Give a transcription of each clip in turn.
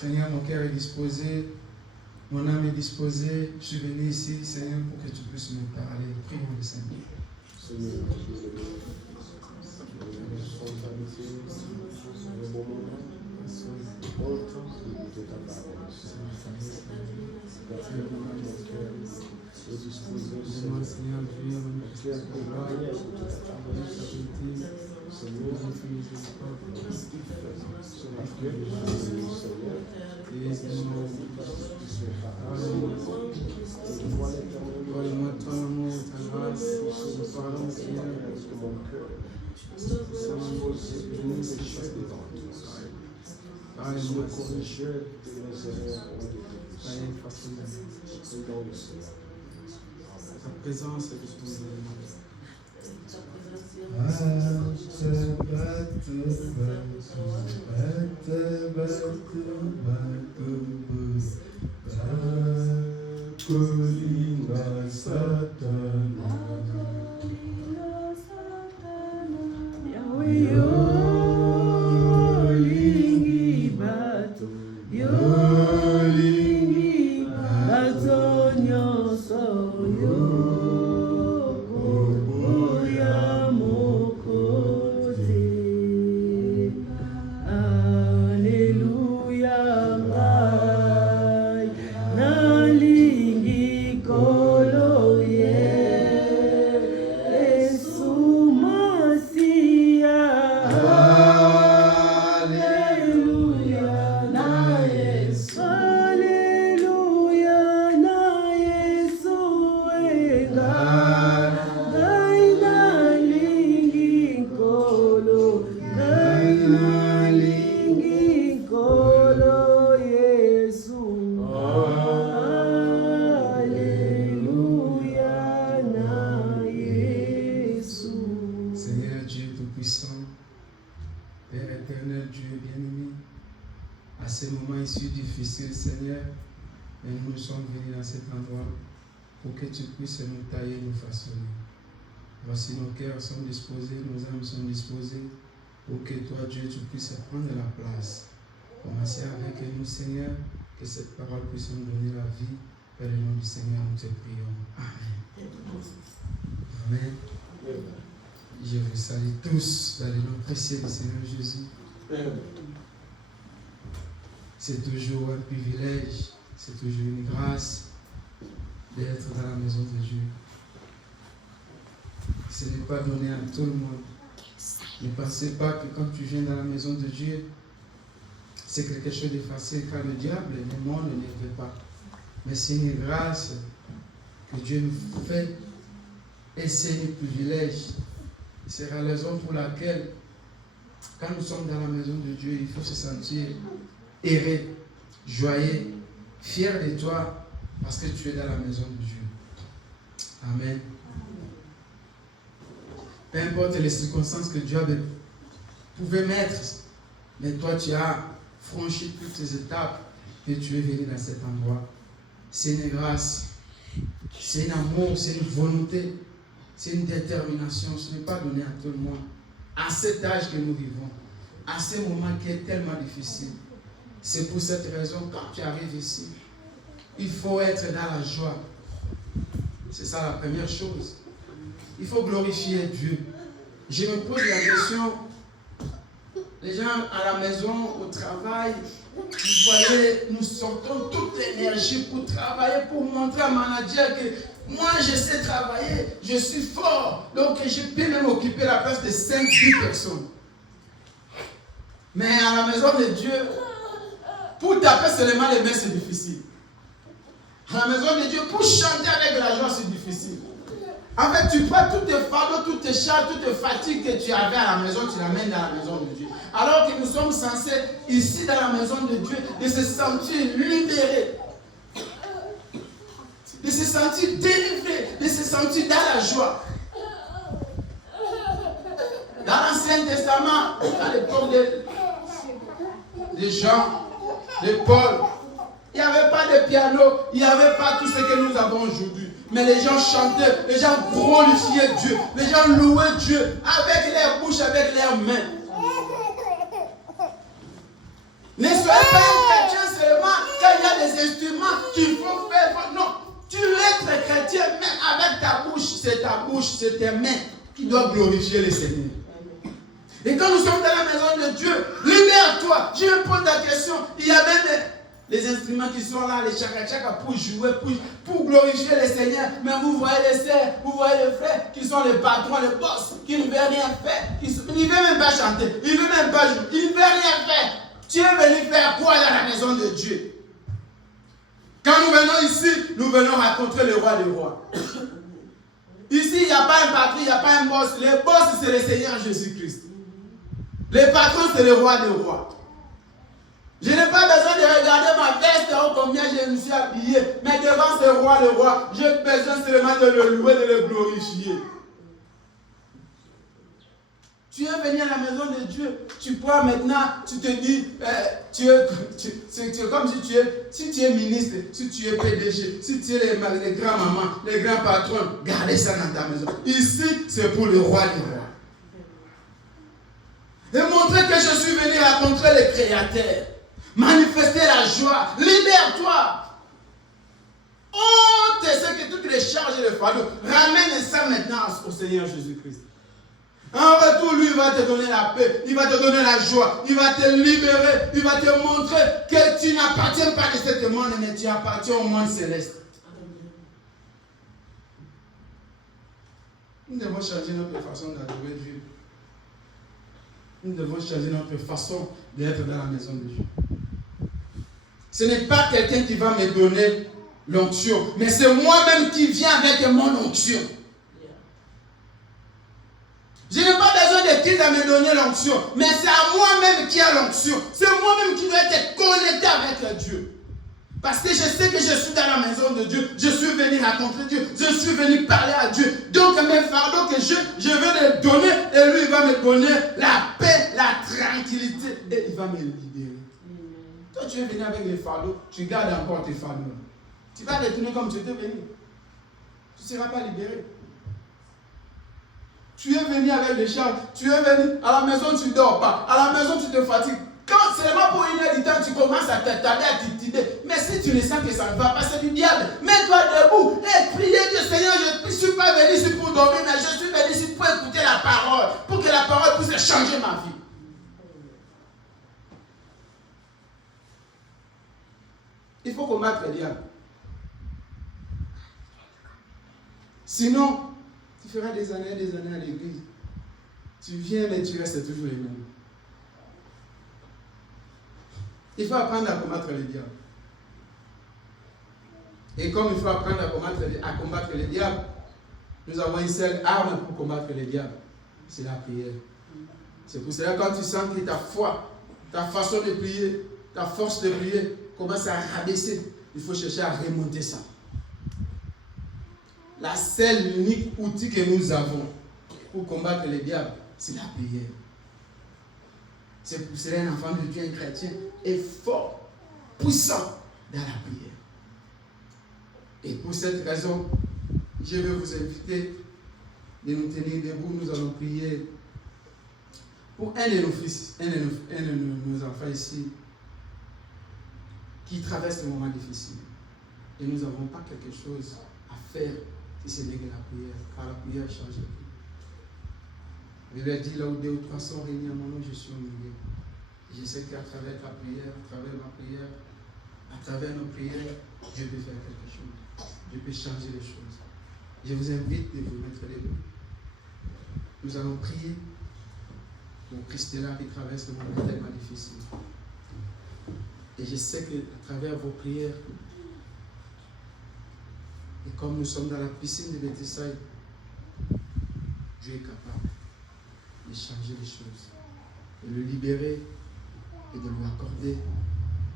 Seigneur, mon cœur est disposé, mon âme est disposée. Je suis venu ici, Seigneur, pour que tu puisses me parler. Prions le Seigneur. Seigneur, Donne-moi ton amour, ta grâce, pardon, Seigneur. Parle-moi, corrigeur de mes erreurs. Ta présence est disponible. Seigneur, et nous sommes venus dans cet endroit pour que tu puisses nous tailler, nous façonner. Voici nos cœurs sont disposés, nos âmes sont disposées pour que toi, Dieu, tu puisses prendre la place. Commencez avec nous, Seigneur, que cette parole puisse nous donner la vie. Dans le nom du Seigneur, nous te prions. Amen. Amen. Je vous salue tous dans le nom précieux du Seigneur Jésus. C'est toujours un privilège, c'est toujours une grâce d'être dans la maison de Dieu. Ce n'est pas donné à tout le monde. Ne pensez pas que quand tu viens dans la maison de Dieu, c'est quelque chose de facile, car le diable, le monde ne veut pas. Mais c'est une grâce que Dieu nous fait et c'est un privilège. C'est la raison pour laquelle, quand nous sommes dans la maison de Dieu, il faut se sentir heureux, joyeux, fier de toi parce que tu es dans la maison de Dieu. Amen. Peu importe les circonstances que Dieu pouvait mettre, mais toi tu as franchi toutes ces étapes que tu es venu dans cet endroit. C'est une grâce, c'est un amour, c'est une volonté, c'est une détermination. Ce n'est pas donné à tout le monde. À cet âge que nous vivons, à ce moment qui est tellement difficile. C'est pour cette raison, quand tu arrives ici, il faut être dans la joie. C'est ça la première chose. Il faut glorifier Dieu. Je me pose la question, les gens à la maison, au travail, vous voyez, nous sortons toute l'énergie pour travailler, pour montrer à manager que moi je sais travailler, je suis fort, donc je peux même occuper la place de 5-10 personnes. Mais à la maison de Dieu, pour taper seulement les mains, c'est difficile. À la maison de Dieu, pour chanter avec la joie, c'est difficile. En fait, tu prends tous tes fardeaux, toutes tes charges, toutes tes fatigues que tu avais à la maison, tu l'amènes dans la maison de Dieu. Alors que nous sommes censés, ici dans la maison de Dieu, de se sentir libérés, de se sentir délivrés, de se sentir dans la joie. Dans l'Ancien Testament, à l'époque de Jean, de Paul, il n'y avait pas de piano, il n'y avait pas tout ce que nous avons aujourd'hui. Mais les gens chantaient, les gens glorifiaient Dieu, les gens louaient Dieu avec leurs bouches, avec leurs mains. Ne soyez pas un chrétien seulement quand il y a des instruments qu'il faut faire. Non, tu es très chrétien, mais avec ta bouche, c'est tes mains qui doivent glorifier le Seigneur. Et quand nous sommes dans la maison de Dieu, libère-toi. Je me pose la question, il y a même Les instruments qui sont là, les chaka-chaka pour jouer, pour glorifier le Seigneur. Mais vous voyez les sœurs, vous voyez les frères qui sont les patrons, les boss, qui ne veulent rien faire. Ils ne veulent même pas chanter, ils ne veulent même pas jouer, ils ne veulent rien faire. Tu es venu faire quoi dans la maison de Dieu? Quand nous venons ici, nous venons rencontrer le roi des rois. Ici, il n'y a pas un patron, il n'y a pas un boss. Le boss, c'est le Seigneur Jésus-Christ. Le patron, c'est le roi des rois. Je n'ai pas besoin de regarder ma veste ou combien je me suis habillé. Mais devant ce roi, le roi, j'ai besoin seulement de le louer, de le glorifier. Tu es venu à la maison de Dieu. Tu pourras maintenant, tu te dis, c'est comme si tu es ministre, si tu es PDG, si tu es les grands-mamans, les grands patrons, gardez ça dans ta maison. Ici, c'est pour le roi des rois. Et montrer que je suis venu rencontrer le Créateur. Manifester la joie. Libère-toi. Oh, tu sais que toutes les charges et les fardeaux. Ramène ça maintenant au Seigneur Jésus-Christ. En retour, lui, il va te donner la paix. Il va te donner la joie. Il va te libérer. Il va te montrer que tu n'appartiens pas de ce monde, mais tu appartiens au monde céleste. Nous devons changer notre façon d'adorer Dieu. Nous devons changer notre façon d'être dans la maison de Dieu. Ce n'est pas quelqu'un qui va me donner l'onction, mais c'est moi-même qui viens avec mon onction. Je n'ai pas besoin de qui va me donner l'onction, mais c'est à moi-même qui a l'onction. C'est moi-même qui dois être connecté avec Dieu. Parce que je sais que je suis dans la maison de Dieu, je suis venu rencontrer Dieu, je suis venu parler à Dieu. Donc mes fardeaux que je vais les donner, et lui il va me donner la paix, la tranquillité, et il va me libérer. Toi tu es venu avec les fardeaux, tu gardes encore tes fardeaux. Tu vas retourner comme tu étais venu. Tu ne seras pas libéré. Tu es venu avec les charges, tu es venu, à la maison tu ne dors pas, à la maison tu te fatigues. Quand seulement pour une heure du temps, tu commences à t'attarder, à titiller. Mais si tu ne sens que ça ne va pas, c'est du diable. Mets-toi debout et prie Dieu, Seigneur, je ne suis pas venu ici pour dormir, mais je suis venu ici pour écouter la parole, pour que la parole puisse changer ma vie. Il faut combattre le diable. Sinon, tu feras des années à l'église. Tu viens, mais tu restes toujours les mêmes. Il faut apprendre à combattre le diable. Et comme il faut apprendre à combattre le diable, nous avons une seule arme pour combattre le diable. C'est la prière. C'est pour cela que quand tu sens que ta foi, ta façon de prier, ta force de prier commence à rabaisser, il faut chercher à remonter ça. La seule, l'unique outil que nous avons pour combattre le diable, c'est la prière. C'est pour cela qu'un enfant de Dieu, un chrétien, est fort, puissant dans la prière. Et pour cette raison, je vais vous inviter de nous tenir debout. Nous allons prier pour un de nos fils, un de nos enfants ici, qui traverse des moments difficiles. Et nous n'avons pas quelque chose à faire si ce n'est que la prière, car la prière change la vie. Je lui ai dit, là où 2 ou 3 sont réunis à mon nom, je suis au milieu. Je sais qu'à travers ta prière, à travers ma prière, à travers nos prières, Dieu peut faire quelque chose. Dieu peut changer les choses. Je vous invite de vous mettre debout. Nous allons prier pour Christella qui traverse le moment tellement difficile. Et je sais qu'à travers vos prières, et comme nous sommes dans la piscine de Bethsaïda, Dieu est capable de changer les choses, de le libérer et de lui accorder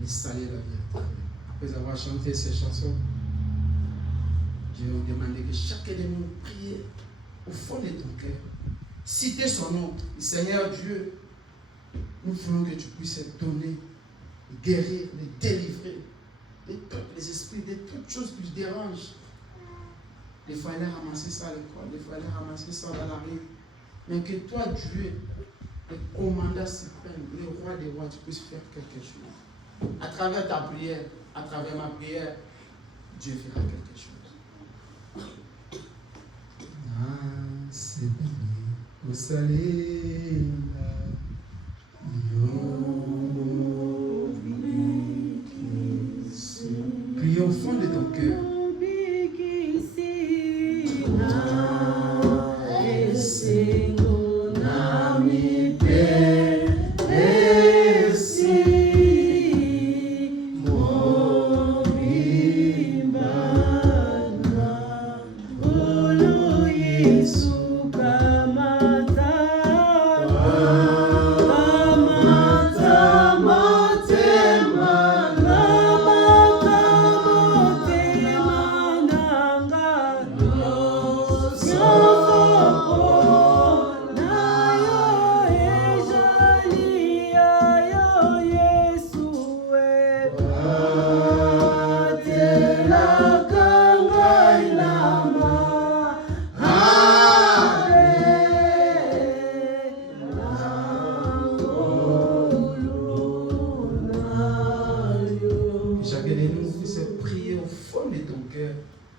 les salaires de la vie. Après avoir chanté ces chansons, je vais vous demander que chacun de nous prie au fond de ton cœur. Citez son nom. Seigneur Dieu, nous voulons que tu puisses donner, guérir, délivrer des peuples, des esprits, de toutes choses qui nous dérangent. Des fois, elle a ramassé ça à l'école, des fois, elle a ramassé ça dans la rue. Mais que toi, Dieu, le commandant suprême, le roi des rois, tu puisses faire quelque chose. À travers ta prière, à travers ma prière, Dieu fera quelque chose. C'est béni au salé. Yo,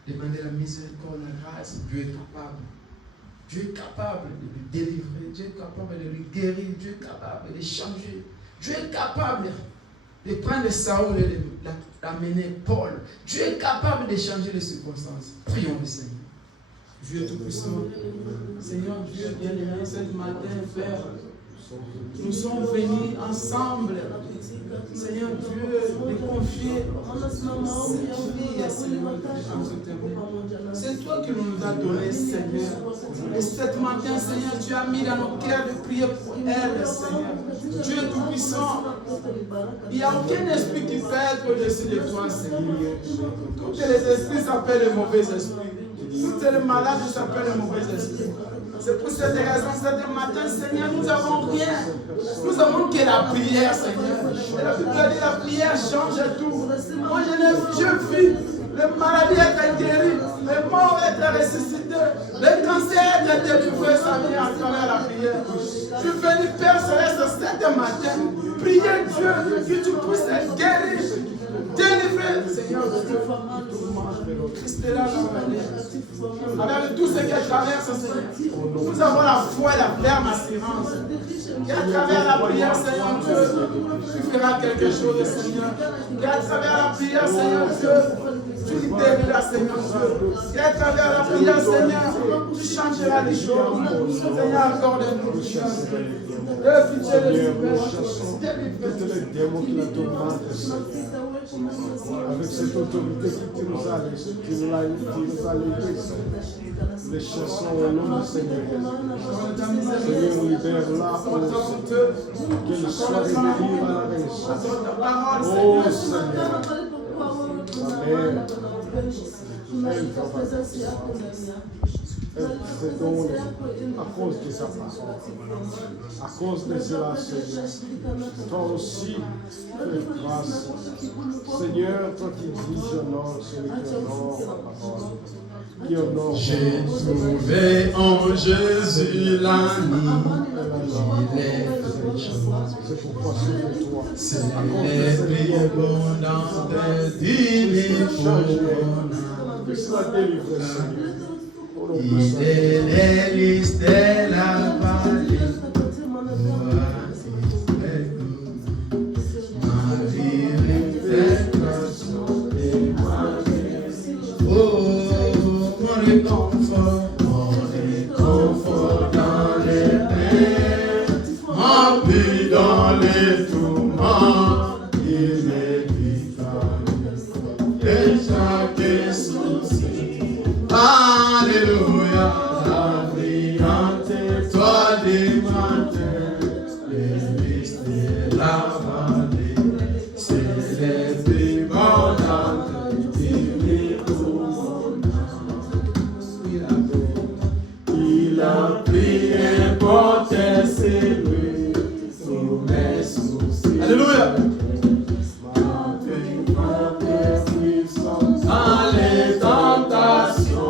Demander la miséricorde, la grâce. Dieu est capable. Dieu est capable de lui délivrer. Dieu est capable de lui guérir. Dieu est capable de le changer. Dieu est capable de prendre Saoul et de l'amener Paul. Dieu est capable de changer les circonstances. Prions le Seigneur. Dieu est tout-puissant. Seigneur Dieu bien-aimé, ce matin, Père, nous sommes venus ensemble, Seigneur Dieu, de confier cette vie, Seigneur, c'est toi qui nous as donné, Seigneur. Et cette matin, Seigneur, tu as mis dans nos cœurs de prier pour elle, Seigneur. Dieu est tout-puissant. Il n'y a aucun esprit qui peut être au-dessus de toi, Seigneur. Tous les esprits s'appellent les mauvais esprits. Tous les malades s'appellent les mauvais esprits. C'est pour cette raison, ce matin, Seigneur, nous n'avons rien. Nous avons que la prière, Seigneur. Et la Bible dit la prière change tout. Moi, je vis le maladie être guéri, le mort être ressuscité, le cancer être délivré, ça vient à travers la prière. Je suis venu, Père Céleste, ce matin, prier Dieu que tu puisses être guéri, délivrer, Seigneur Dieu. Christ est là, avec tout ce qu'elle traverse, nous avons la foi et la ferme assurance. Et à travers la prière, Seigneur Dieu, tu feras quelque chose, Seigneur. Et à travers la prière, Seigneur Dieu, tu guériras, Seigneur Dieu. Et à travers la prière, Seigneur, tu changeras les choses. Seigneur, accorde-nous. Toutes les démons qui nous tourmentent, avec cette autorité qui nous a légué, les chassons au nom du Seigneur Jésus. Seigneur, on libère là qu'elle soit réveillée à la renaissance. Oh Seigneur, Amen. Elle te donne à cause de sa parole. À cause de cela, Seigneur. Toi aussi, fais grâce. Seigneur, toi qui dis, j'honore celui qui honore la parole. J'ai trouvé en Jésus l'ami. Il est c'est pourquoi c'est de toi. C'est l'esprit abondant de divine C'est la délivrance, Seigneur. il est l'hélice de la vallée. Ma vérité, oh, mon réconfort dans les peines, mon but dans les tourments, il m'est victorieux de chaque souci. Alléluia, la brillante étoile du matin, l'hélice de la vallée, c'est l'esprit abondant qui pour mon âme. Il a prié pour tes cellules, tous mes soucis. Alléluia. Dans les tentations,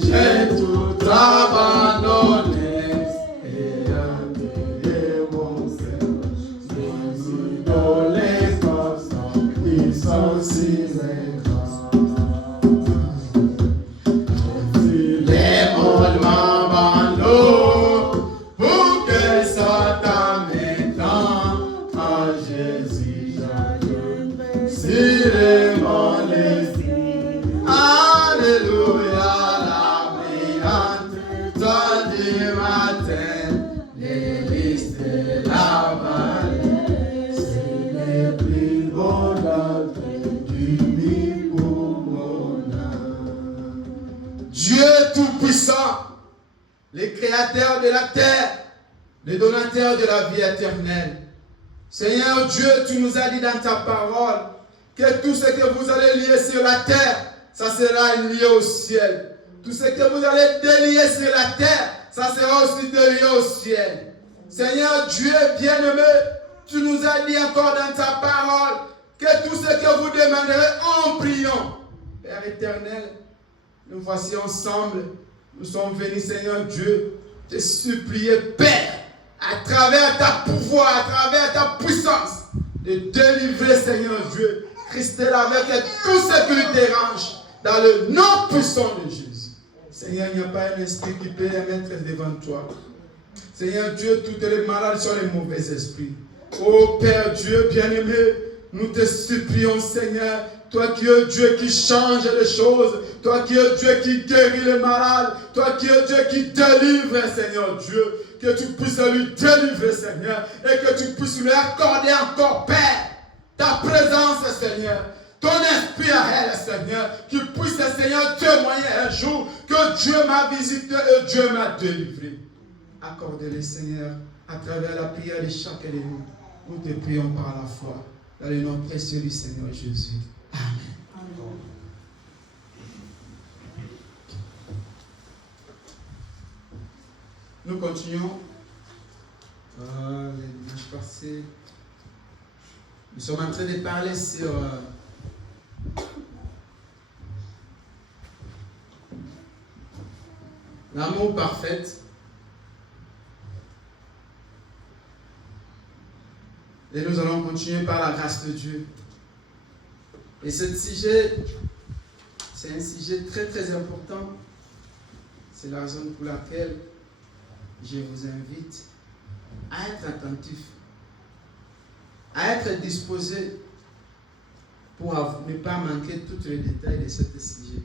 j'ai tout abandonné et abandonné mon cœur. J'ai dans les forces qui sont si grands. Si les mondes m'abandonnent pour que Satan m'étend à Jésus j'adore. Si les mondes alléluia, la tout-puissant, le créateur de la terre, le donateur de la vie éternelle. Seigneur Dieu, tu nous as dit dans ta parole que tout ce que vous allez lier sur la terre, ça sera lié au ciel. Tout ce que vous allez délier sur la terre, ça sera aussi délié au ciel. Seigneur Dieu bien-aimé, tu nous as dit encore dans ta parole que tout ce que vous demanderez en priant. Père éternel, nous voici ensemble. Nous sommes venus, Seigneur Dieu, te supplier, Père, à travers ta pouvoir, à travers ta puissance, de délivrer, Seigneur Dieu, Christelle avec tout ce qui lui dérange, dans le nom puissant de Jésus. Seigneur, il n'y a pas un esprit qui peut les mettre devant toi. Seigneur Dieu, toutes les malades sont les mauvais esprits. Oh Père Dieu bien-aimé, nous te supplions, Seigneur, toi qui es Dieu qui change les choses, toi qui es Dieu qui guérit les malades, toi qui es Dieu qui délivre, Seigneur Dieu, que tu puisses lui délivrer, Seigneur, et que tu puisses lui accorder encore, Père, ta présence, Seigneur, ton esprit à elle, Seigneur, qui puisse, Seigneur, témoigner un jour que Dieu m'a visité et Dieu m'a délivré. Accorde-le, Seigneur, à travers la prière de chacun de nous. Nous te prions par la foi, dans le nom précieux du Seigneur Jésus. Amen. Nous continuons. Le dimanche passé, nous sommes en train de parler sur l'amour parfait. Et nous allons continuer par la grâce de Dieu. Et ce sujet, c'est un sujet très très important. C'est la raison pour laquelle je vous invite à être attentif, à être disposé pour ne pas manquer tous les détails de ce sujet.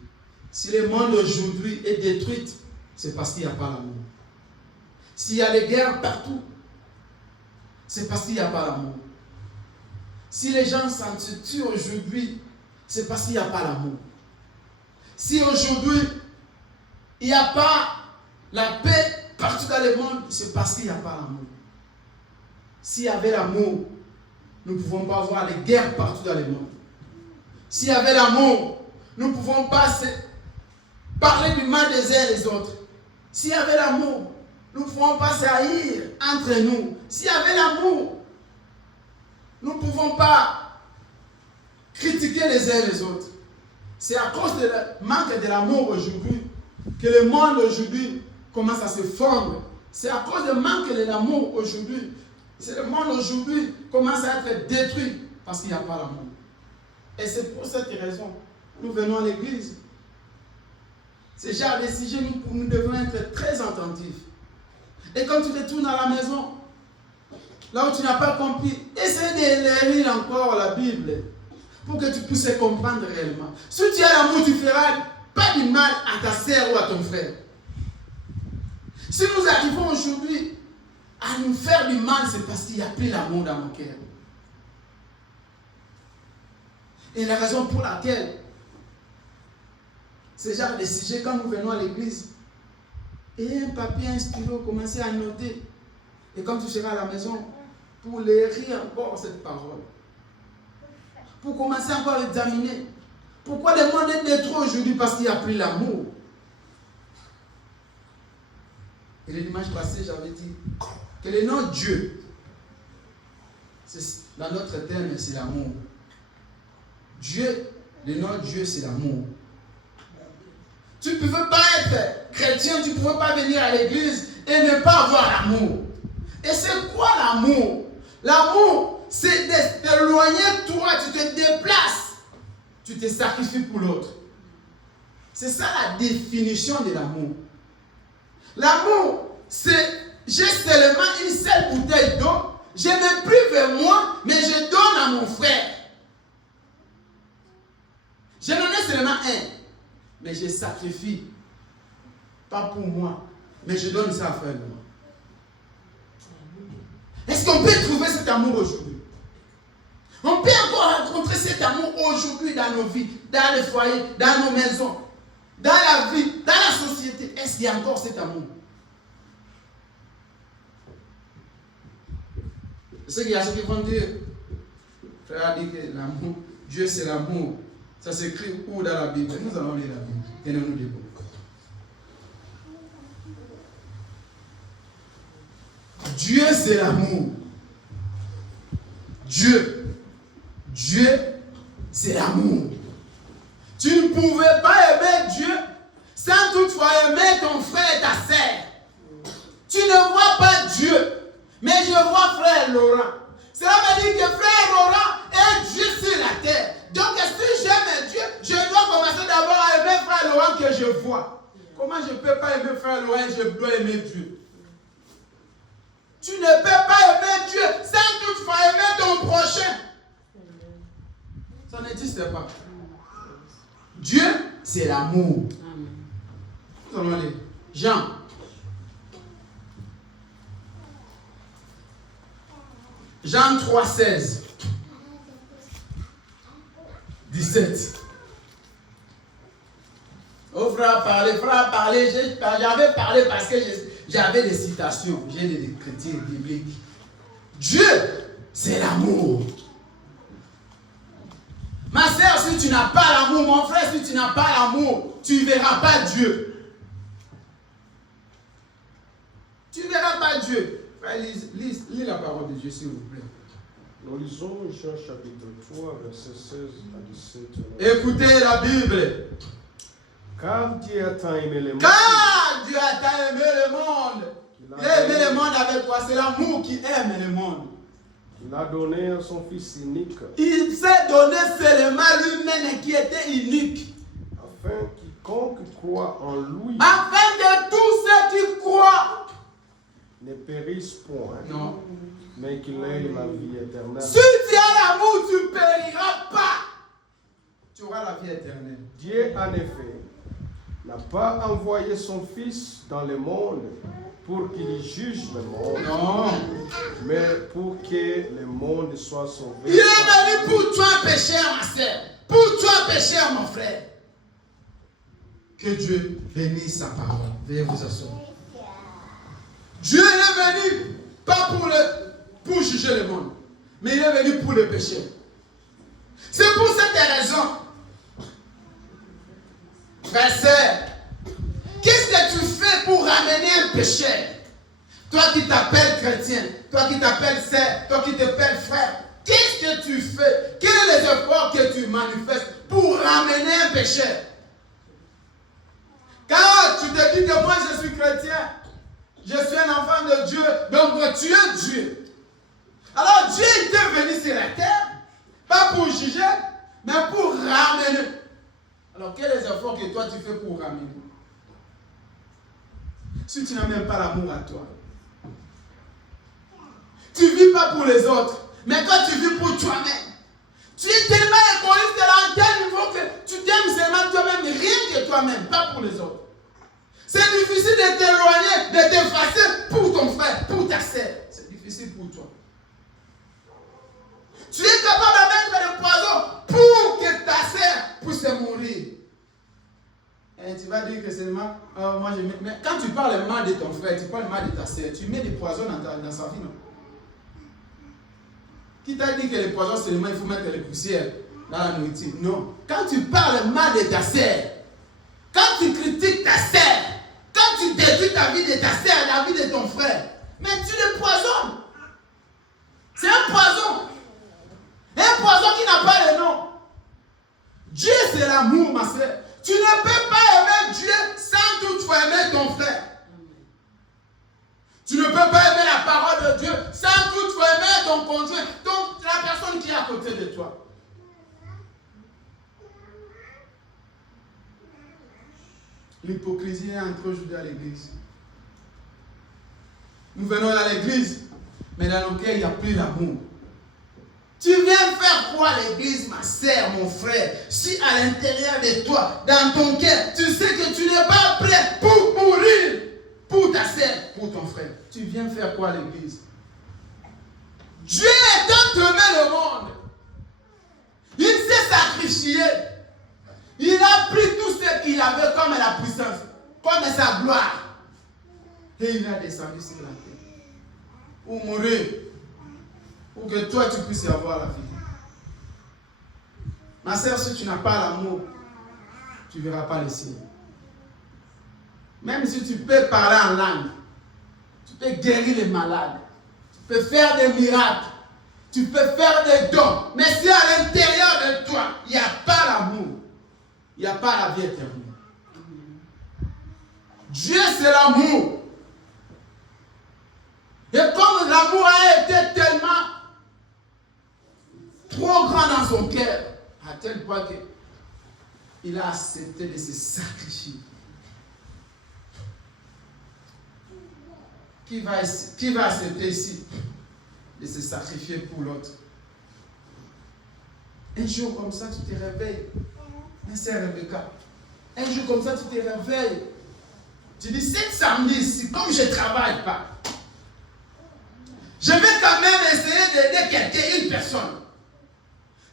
Si le monde aujourd'hui est détruit, c'est parce qu'il n'y a pas l'amour. S'il y a des guerres partout, c'est parce qu'il n'y a pas l'amour. Si les gens s'entretuent aujourd'hui, c'est parce qu'il n'y a pas l'amour. Si aujourd'hui, il n'y a pas la paix partout dans le monde, c'est parce qu'il n'y a pas l'amour. S'il y avait l'amour, nous ne pouvons pas voir les guerres partout dans le monde. S'il y avait l'amour, nous ne pouvons pas parler du mal des uns et des autres. S'il y avait l'amour, nous ne pouvons pas s'haïr entre nous. S'il y avait l'amour, nous ne pouvons pas critiquer les uns et les autres. C'est à cause du manque de l'amour aujourd'hui que le monde aujourd'hui commence à se fondre. C'est à cause du manque de l'amour aujourd'hui. C'est le monde aujourd'hui commence à être détruit parce qu'il n'y a pas l'amour. Et c'est pour cette raison nous venons à l'église. Ce genre de sujet, nous devons être très attentifs. Et quand tu retournes à la maison, là où tu n'as pas compris, essaie de lire encore la Bible pour que tu puisses comprendre réellement. Si tu as l'amour, tu feras pas du mal à ta sœur ou à ton frère. Si nous arrivons aujourd'hui à nous faire du mal, c'est parce qu'il n'y a plus l'amour dans nos cœurs. Et la raison pour laquelle ce genre de sujet, quand nous venons à l'église, et un papier, un stylo, commencez à noter. Et quand tu seras à la maison, pour lire encore cette parole, pour commencer encore à examiner. Pourquoi le monde est détruit aujourd'hui? Parce qu'il n'y a plus l'amour. Et le dimanche passé, j'avais dit que le nom Dieu, dans notre terme, c'est l'amour. Dieu, le nom Dieu, c'est l'amour. Tu ne pouvais pas être chrétien, tu ne pouvais pas venir à l'église et ne pas avoir l'amour. Et c'est quoi l'amour? L'amour, c'est de t'éloigner de toi, tu te déplaces, tu te sacrifies pour l'autre. C'est ça la définition de l'amour. L'amour, c'est j'ai seulement une seule bouteille d'eau, je n'ai plus vers moi, mais je donne à mon frère. Je n'en ai seulement un, mais je sacrifie. Pas pour moi, mais je donne ça à frère de moi. Est-ce qu'on peut trouver cet amour aujourd'hui? On peut encore rencontrer cet amour aujourd'hui dans nos vies, dans les foyers, dans nos maisons, dans la vie, dans la société, est-ce qu'il y a encore cet amour? C'est qu'il y a ceux qui vont dire, frère a dit que l'amour, Dieu c'est l'amour. Ça s'écrit où dans la Bible? Nous allons lire la Bible. Tenez-nous debout. Dieu c'est l'amour. Dieu c'est l'amour. Tu ne pouvais pas aimer Dieu sans toutefois aimer ton frère et ta sœur. Tu ne vois pas Dieu, mais je vois frère Laurent. Cela veut dire que frère Laurent est Dieu sur la terre. Donc si j'aime Dieu, je dois commencer d'abord à aimer frère Laurent que je vois. Comment je ne peux pas aimer frère Laurent et je dois aimer Dieu? Tu ne peux pas aimer Dieu sans toutefois aimer ton prochain. Ça n'existe pas. Dieu, c'est l'amour. Nous allons aller. Jean. Jean 3, 16. 17. Oh, frère, parlez. J'avais parlé parce que j'avais des citations. J'ai des écritures bibliques. Dieu, c'est l'amour. Ma sœur, si tu n'as pas l'amour, mon frère, si tu n'as pas l'amour, tu ne verras pas Dieu. Tu ne verras pas Dieu. Frère, lis la parole de Dieu, s'il vous plaît. Nous lisons Jean chapitre 3, verset 16 à 17. Écoutez la Bible. Car Dieu a tant aimé le monde. Car Dieu a tant aimé le monde. Il a aimé le monde avec quoi? C'est l'amour qui aime le monde. Il a donné à son Fils unique. Il s'est donné seulement lui-même qui était unique. Afin quiconque croit en lui. Afin que tous ceux qui croient ne périssent point. Non. Mais qu'il ait la vie éternelle. Si tu as l'amour, tu ne périras pas. Tu auras la vie éternelle. Dieu, en effet, n'a pas envoyé son Fils dans le monde pour qu'il juge le monde. Non. Mais pour que le monde soit sauvé. Il est venu pour toi, pécheur, ma soeur. Pour toi, pécheur, mon frère. Que Dieu bénisse sa parole. Veuillez vous asseoir. Dieu est venu pas pour juger le monde, mais il est venu pour le péché. C'est pour cette raison, frère, qu'est-ce que tu fais pour ramener un pécheur? Toi qui t'appelles chrétien, toi qui t'appelles sœur, toi qui t'appelles frère, qu'est-ce que tu fais? Quels sont les efforts que tu manifestes pour ramener un pécheur? Quand tu te dis que moi je suis chrétien, je suis un enfant de Dieu, donc tu es Dieu. Alors Dieu était venu sur la terre, pas pour juger, mais pour ramener. Alors quels sont les efforts que toi tu fais pour ramener? Si tu n'as même pas l'amour à toi, tu ne vis pas pour les autres, mais quand tu vis pour toi-même, tu es tellement égoïste à tel niveau que tu t'aimes seulement toi-même, rien que toi-même, pas pour les autres. C'est difficile de t'éloigner, de t'effacer pour ton frère, pour ta sœur. C'est difficile pour toi. Tu es capable de mettre le poison pour que ta sœur puisse mourir. Et tu vas dire que c'est moi je mets. Mais quand tu parles mal de ton frère, tu parles mal de ta sœur, tu mets des poisons dans sa vie, non? Qui t'a dit que les poisons seulement il faut mettre les poussières dans la nourriture? Non. Quand tu parles mal de ta sœur, quand tu critiques ta sœur, quand tu détruis ta vie de ta sœur, la vie de ton frère, mais tu le poisonnes. C'est un poison. Un poison qui n'a pas de nom. Dieu, c'est l'amour, ma sœur. Tu ne peux pas aimer Dieu sans toutefois aimer ton frère. Tu ne peux pas aimer la parole de Dieu sans toutefois aimer ton conjoint, donc la personne qui est à côté de toi. L'hypocrisie est entrée aujourd'hui à l'église. Nous venons à l'église, mais dans nos cœurs, il n'y a plus d'amour. Tu viens faire quoi à l'église, ma sœur, mon frère, si à l'intérieur de toi, dans ton cœur, tu sais que tu n'es pas prêt pour mourir pour ta sœur, pour ton frère. Tu viens faire quoi à l'église? Dieu étant aimé le monde, il s'est sacrifié. Il a pris tout ce qu'il avait comme la puissance, comme sa gloire. Et il a descendu sur la terre. Pour mourir. Pour que toi tu puisses avoir la vie. Ma sœur, si tu n'as pas l'amour, tu ne verras pas le ciel. Même si tu peux parler en langue, tu peux guérir les malades, tu peux faire des miracles, tu peux faire des dons. Mais si à l'intérieur de toi, il n'y a pas l'amour, il n'y a pas la vie éternelle. Dieu, c'est l'amour. Et comme l'amour a été tellement trop grand dans son cœur, à tel point qu'il a accepté de se sacrifier. Qui va accepter ici de se sacrifier pour l'autre? Un jour comme ça, tu te réveilles. Ma sœur Rebecca, un jour comme ça, tu te réveilles. Tu dis, cet samedi ici, comme je ne travaille pas, je vais quand même essayer d'aider quelqu'un, une personne.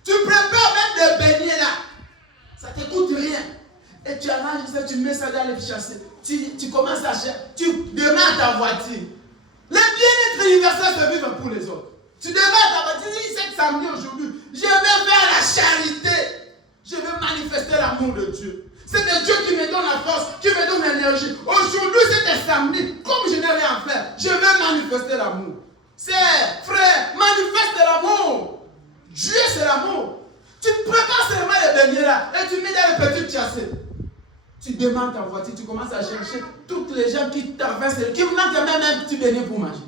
Tu prépares même de baigner là. Ça ne te coûte rien. Et tu arranges ça, tu mets ça dans le chasser. Tu commences à chercher. Tu demandes ta voiture. Le bien-être universel se vit pour les autres. Tu demandes ta voiture. Tu dis, cet samedi aujourd'hui, je vais faire la charité. Je vais manifester l'amour de Dieu. C'est Dieu qui me donne la force, qui me donne l'énergie. Aujourd'hui, c'est un samedi. Comme je n'ai rien à faire, je vais manifester l'amour. C'est, frère, manifeste l'amour. Dieu, c'est l'amour. Tu prépares seulement les beignets là et tu mets dans les petites chassés. Tu demandes ta voiture, tu commences à chercher toutes les gens qui traversent, qui manquent même un petit beignet pour manger.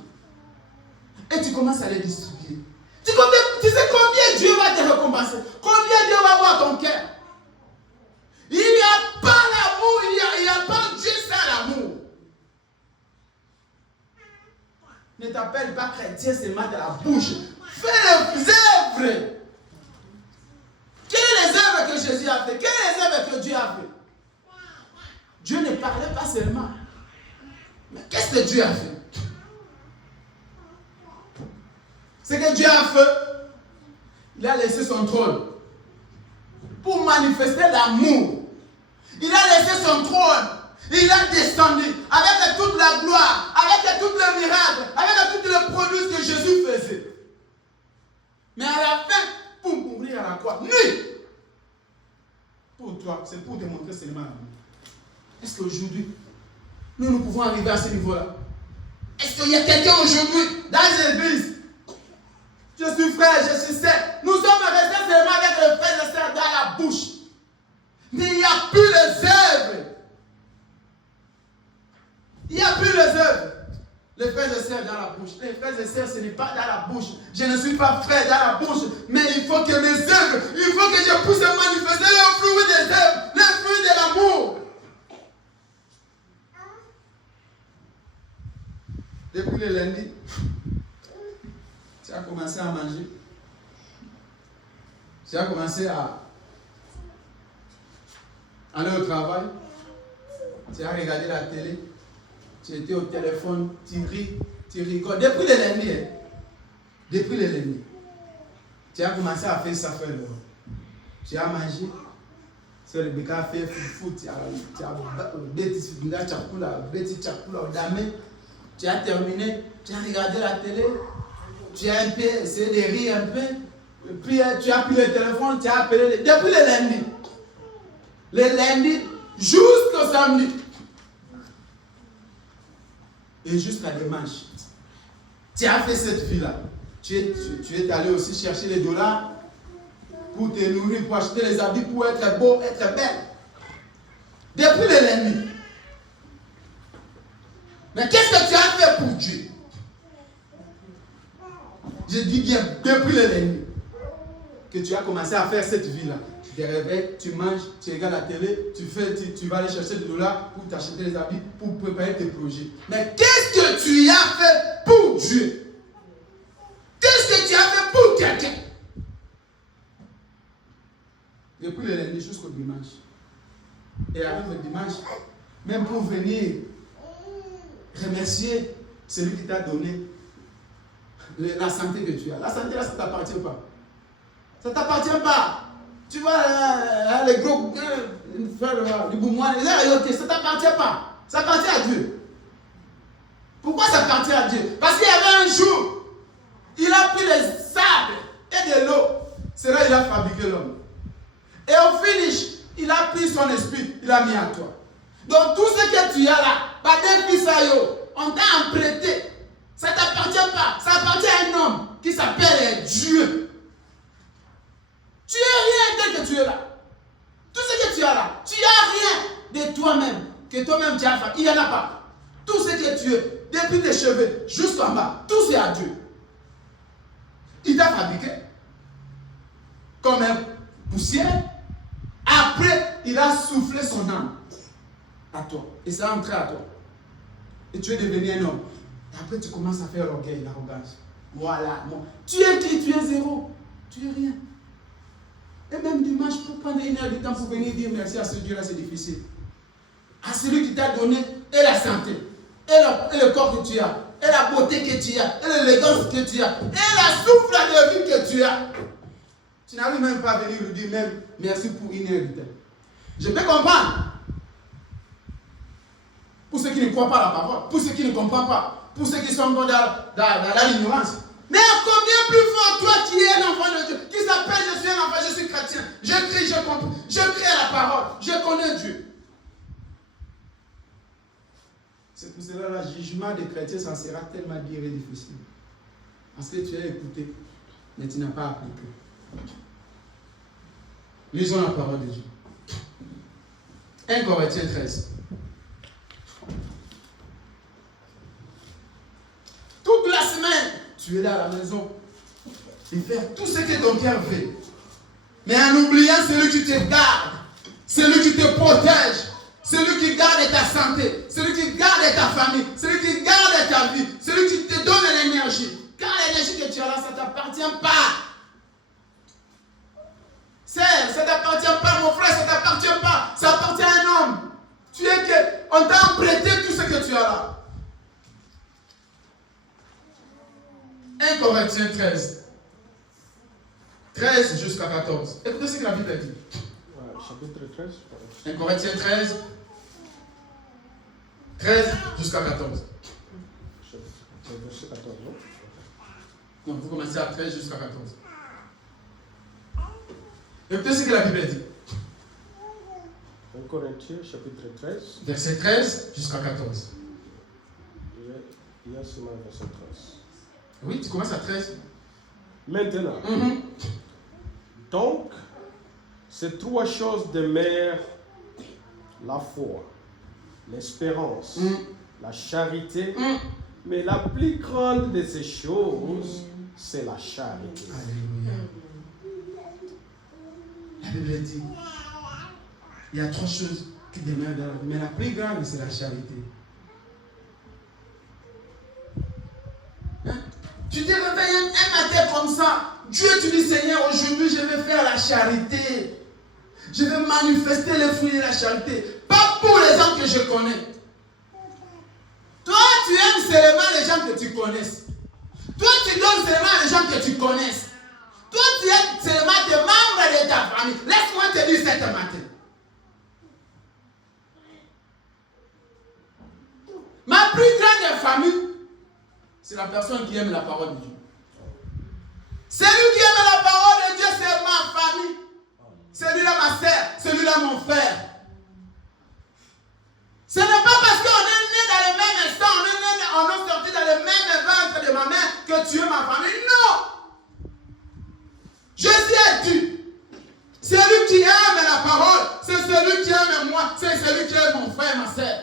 Et tu commences à les distribuer. Tu sais combien Dieu va te récompenser? Combien Dieu va voir ton cœur? Il n'y a pas l'amour, il n'y a pas Dieu sans l'amour. Ne t'appelle pas chrétien seulement de la bouche. Fais les œuvres. Quelles sont les œuvres que Jésus a fait? Quelles sont les œuvres que Dieu a fait? Dieu ne parlait pas seulement. Mais qu'est-ce que Dieu a fait? Ce que Dieu a fait, il a laissé son trône pour manifester l'amour. Il a laissé son trône. Il a descendu avec toute la gloire, avec tout le miracle, avec tout le produit que Jésus faisait. Mais à la fin, pour mourir à la croix, nu. Pour toi, c'est pour te montrer seulement l'amour. Est-ce qu'aujourd'hui, nous pouvons arriver à ce niveau-là? Est-ce qu'il y a quelqu'un aujourd'hui dans l'église? Je suis frère, je suis sœur. Nous sommes restés seulement avec le frère et sœur dans la bouche. Mais il n'y a plus les œuvres. Il n'y a plus les œuvres. Les frères et sœurs dans la bouche. Les frères et sœurs, ce n'est pas dans la bouche. Je ne suis pas frère dans la bouche. Mais il faut que mes œuvres, il faut que je puisse manifester le fruit des œuvres, le fruit de l'amour. Depuis le lundi, tu as commencé à manger. Tu as commencé à aller au travail. Tu as regardé la télé. Tu étais au téléphone. Tu ris, tu rigoles. Depuis le lundi. Depuis le lundi. Tu as commencé à faire ça. Tu as mangé. C'est le béca a fait foufou. Tu as tu as terminé, tu as regardé la télé, tu as un peu essayé de rire un peu, puis tu as pris le téléphone, tu as appelé depuis le lundi jusqu'au samedi et jusqu'à dimanche. Tu as fait cette vie-là. Tu es allé aussi chercher les dollars pour te nourrir, pour acheter les habits, pour être beau, être belle. Depuis le lundi. Mais qu'est-ce que tu as fait pour Dieu? Je dis bien, depuis le lundi, que tu as commencé à faire cette vie-là. Tu te réveilles, tu manges, tu regardes la télé, tu vas aller chercher des dollars pour t'acheter les habits, pour préparer tes projets. Mais qu'est-ce que tu as fait pour Dieu? Qu'est-ce que tu as fait pour quelqu'un? Depuis le lundi jusqu'au dimanche. Et arrive le dimanche, même pour venir remercier celui qui t'a donné la santé que tu as. La santé là, ça ne t'appartient pas. Ça ne t'appartient pas. Tu vois, les gros, du boumouane, ça t'appartient pas. Ça appartient à Dieu. Pourquoi ça appartient à Dieu? Parce qu'il y avait un jour, il a pris les sables et de l'eau. C'est là qu'il a fabriqué l'homme. Et au finish, il a pris son esprit, il a mis à toi. Donc tout ce que tu as là, pas on t'a emprunté. Ça ne t'appartient pas. Ça appartient à un homme qui s'appelle Dieu. Tu n'es rien tel que tu es là. Tout ce que tu as là, tu n'as rien de toi-même. Que toi-même tu as fait. Il n'y en a pas. Tout ce que tu es, depuis tes cheveux jusqu'en bas, tout c'est à Dieu. Il t'a fabriqué comme un poussière. Après, il a soufflé son âme à toi. Et ça a entré à toi. Et tu es devenu un homme. Et après, tu commences à faire l'orgueil, l'arrogance. Voilà. Moi. Tu es qui? Tu es zéro. Tu es rien. Et même dimanche, pour prendre une heure de temps pour venir dire merci à ce Dieu-là, c'est difficile. À celui qui t'a donné et la santé, et le corps que tu as, et la beauté que tu as, et l'élégance que tu as, et la souffle de vie que tu as. Tu n'arrives même pas à venir lui dire même merci pour une heure de temps. Je peux comprendre. Pour ceux qui ne croient pas à la parole, pour ceux qui ne comprennent pas, pour ceux qui sont dans l'ignorance. Mais combien plus fort toi qui es un enfant de Dieu, qui s'appelle je suis un enfant, je suis chrétien, je crie, je comprends, je crie à la parole, je connais Dieu. C'est pour cela que le jugement des chrétiens, ça sera tellement dur et difficile. Parce que tu as écouté, mais tu n'as pas appliqué. Lisons la parole de Dieu. 1 Corinthiens 13. Toute la semaine, tu es là à la maison et faire tout ce que ton cœur veut. Mais en oubliant celui qui te garde, celui qui te protège, celui qui garde ta santé, celui qui garde ta famille, celui qui garde ta vie, celui qui te donne l'énergie. Car l'énergie que tu as là, ça ne t'appartient pas. Ça ne t'appartient pas, mon frère, ça ne t'appartient pas. Ça appartient à un homme. Tu es que, on t'a emprunté tout ce que tu as là. 1 Corinthiens 13. 13 jusqu'à 14. Écoutez ce que la Bible dit. Chapitre 13. 1 Corinthiens 13. 13 jusqu'à 14. Verset 14, non? Non, vous commencez à 13 jusqu'à 14. Écoutez ce que la Bible dit. 1 Corinthiens, chapitre 13. Verset 13 jusqu'à 14. Il y a seulement verset 13. Oui, tu commences à 13. Maintenant, donc, ces trois choses demeurent: la foi, l'espérance, la charité. Mais la plus grande de ces choses, c'est la charité. Alléluia. La Bible dit, il y a trois choses qui demeurent dans la vie, mais la plus grande, c'est la charité. Hein? Tu te réveilles un matin comme ça, Dieu, tu dis, Seigneur, aujourd'hui, je vais faire la charité. Je vais manifester les fruits de la charité. Pas pour les gens que je connais. Toi, tu aimes seulement les gens que tu connaisses. Toi, tu donnes seulement les gens que tu connaisses. Toi, tu aimes seulement tes membres de ta famille. Laisse-moi te dire cette matin. Ma plus grande famille, c'est la personne qui aime la parole de Dieu. Celui qui aime la parole de Dieu, c'est ma famille. Celui-là, ma sœur. Celui-là, mon frère. Ce n'est pas parce qu'on est né dans le même instant, on est sorti dans le même ventre de ma mère que tu es ma famille. Non! Jésus a dit, celui qui aime la parole, c'est celui qui aime moi, c'est celui qui aime mon frère, ma sœur.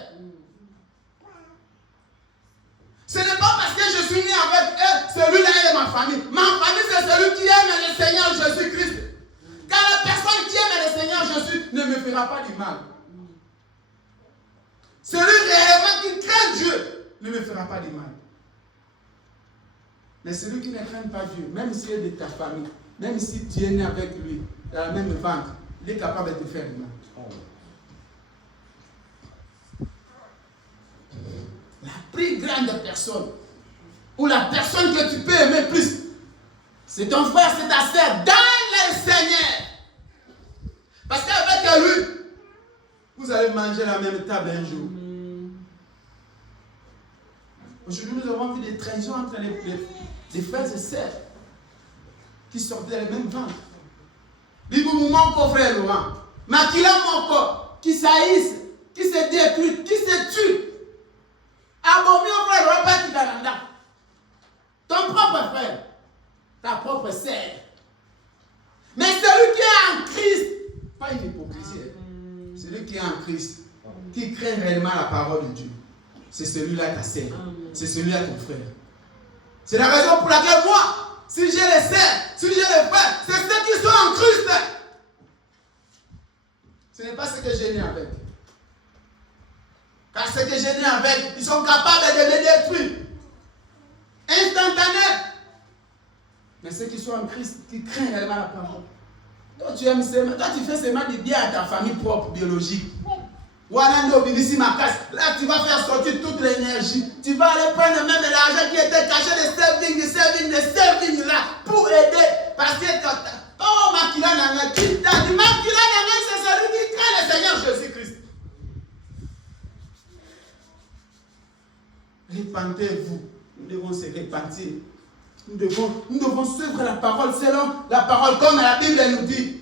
Ce n'est pas parce que je suis né avec eux, celui-là est ma famille. Ma famille, c'est celui qui aime le Seigneur Jésus-Christ. Car la personne qui aime le Seigneur Jésus ne me fera pas du mal. Celui réellement qui craint Dieu ne me fera pas du mal. Mais celui qui ne craint pas Dieu, même s'il est de ta famille, même si tu es né avec lui, dans la même ventre, il est capable de te faire du mal. La plus grande personne, ou la personne que tu peux aimer plus, c'est ton frère, c'est ta sœur, dans le Seigneur. que lui, vous allez manger à la même table un jour. Aujourd'hui, nous avons vu des trahisons entre les frères et sœurs qui sortaient des mêmes ventres. Liboumou mon frère Laurent, Makila mon corps, qui saillissent, qui se détruisent, qui se tuent. Abomi mon frère Laurent, pas Tigalanda. Ton propre frère, ta propre sœur. Mais celui qui est en Christ, pas une hypocrisie, celui qui est en Christ, qui craint réellement la parole de Dieu, c'est celui-là ta sœur, c'est celui-là ton frère. C'est la raison pour laquelle moi, si j'ai les sœurs, si j'ai les frères, c'est ceux qui sont en Christ. Ce n'est pas ce que j'ai né avec. Car ce que j'ai né avec, ils sont capables de me détruire. Instantané. Mais ceux qui sont en Christ, qui craignent réellement la parole. Toi, tu aimes seulement, toi, tu fais seulement du bien à ta famille propre, biologique. Là, tu vas faire sortir toute l'énergie. Tu vas aller prendre même l'argent qui était caché de serving là pour aider. Parce que oh, Makila Nanga, qui t'a dit Makila Nanga, c'est celui qui craint le Seigneur Jésus-Christ. Répentez-vous. Nous devons se repentir. Nous devons suivre la parole selon la parole comme la Bible nous dit.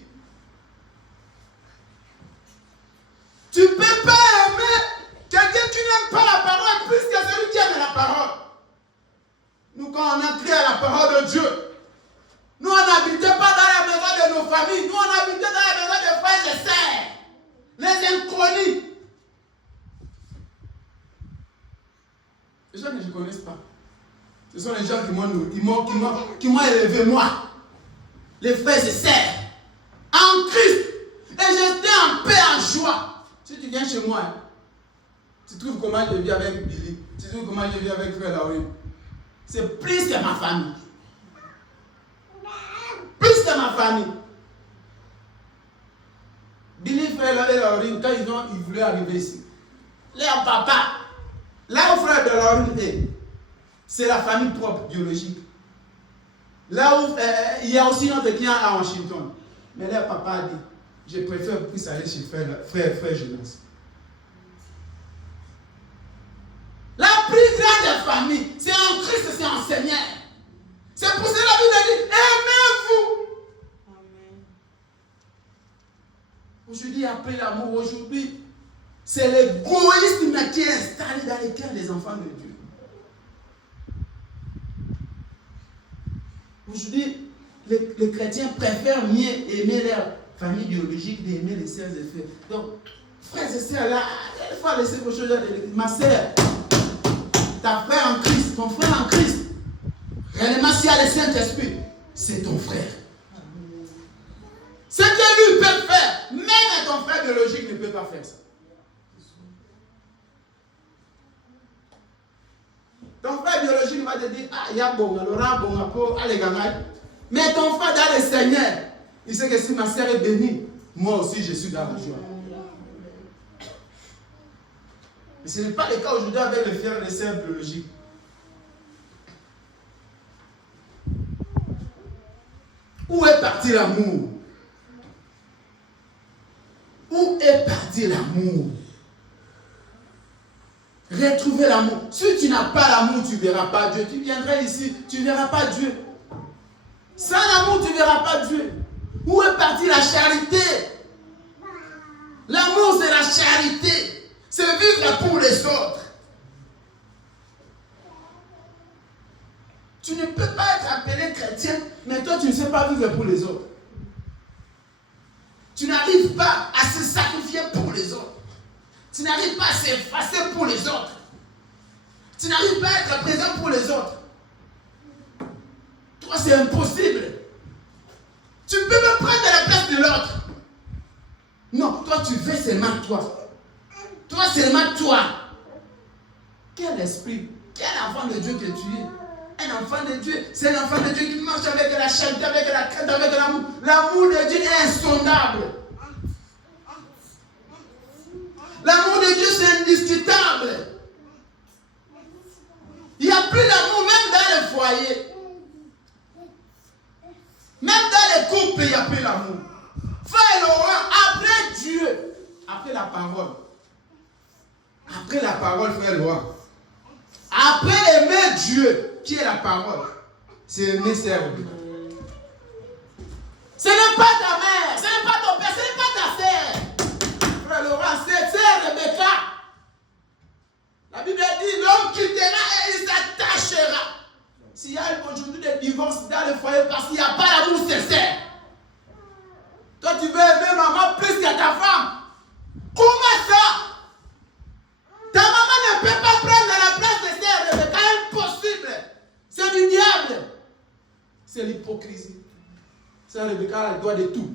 Tu ne peux pas aimer quelqu'un qui n'aime pas la parole plus que celui qui aime la parole. Nous, quand on a crié à la parole de Dieu, nous, on n'habitait pas dans la maison de nos familles. Nous, on habitait dans la maison des frères et sœurs. Les inconnus. Les gens que je ne connais pas. Ce sont les gens qui m'ont élevé, moi. Les frères et sœurs. En Christ. Et j'étais en paix, en joie. Si tu viens chez moi, hein, tu trouves comment je vis avec Billy, tu trouves comment je vis avec Frère Laurie. C'est plus que ma famille. Plus que ma famille. Billy, Frère Laurie, quand ils voulaient arriver ici, leur papa, là où Frère de Laurie est, c'est la famille propre, biologique. Là où il y a aussi notre client à Washington. Mais leur papa a dit, je préfère plus aller chez frère Jonas. La plus grande famille, c'est en Christ, c'est en Seigneur. C'est pour cela que la Bible dit, aimez-vous. Aujourd'hui, après l'amour, aujourd'hui, c'est l'égoïsme qui est installé dans les cœurs des enfants de Dieu. Aujourd'hui, les chrétiens préfèrent mieux aimer leur famille biologique d'aimer les sœurs et frères. Donc, frères et sœurs, là, il faut laisser vos choses. Ma sœur, ta frère en Christ, ton frère en Christ, réellement, s'il y a le Saint-Esprit, c'est ton frère. Ce que lui peut faire, même ton frère biologique ne peut pas faire ça. Ton frère biologique va te dire, ah, il y a bon, allez, gagne. Mais ton frère dans le Seigneur, il sait que si ma sœur est bénie, moi aussi je suis dans la joie. Mais ce n'est pas le cas aujourd'hui avec les frères et les sœurs biologiques. Où est parti l'amour? Où est parti l'amour? Retrouver l'amour. Si tu n'as pas l'amour, tu ne verras pas Dieu. Tu viendrais ici, tu ne verras pas Dieu. Sans l'amour, tu ne verras pas Dieu. Où est partie la charité? L'amour, c'est la charité. C'est vivre pour les autres. Tu ne peux pas être appelé chrétien, mais toi, tu ne sais pas vivre pour les autres. Tu n'arrives pas à se sacrifier pour les autres. Tu n'arrives pas à s'effacer pour les autres. Tu n'arrives pas à être présent pour les autres. Toi, c'est impossible. Tu ne peux pas prendre la place de l'autre. Non, toi, tu veux seulement toi. Toi, seulement toi. Quel esprit, quel enfant de Dieu que tu es. Un enfant de Dieu, c'est un enfant de Dieu qui marche avec la charité, avec la crainte, avec l'amour. L'amour de Dieu est insondable. L'amour de Dieu, c'est indiscutable. Il n'y a plus d'amour, même dans les foyers. Même dans les couples, il n'y a plus l'amour. Frère Laurent, après Dieu, Dieu, après la parole. Après la parole, frère Laurent. Après aimer Dieu, qui est la parole, c'est aimer Sœur Rebecca. Ce n'est pas ta mère, ce n'est pas ton père, ce n'est pas ta sœur. Frère Laurent, c'est Sœur Rebecca. La Bible dit, l'homme quittera et il s'attachera. S'il y a aujourd'hui des divorces dans le foyer parce qu'il n'y a pas l'amour sincère. Toi, tu veux aimer maman plus que ta femme. Comment ça? Ta maman ne peut pas prendre la place de Sœur Rebecca. Impossible. C'est du diable. C'est l'hypocrisie. Sœur Rebecca, elle doit de tout.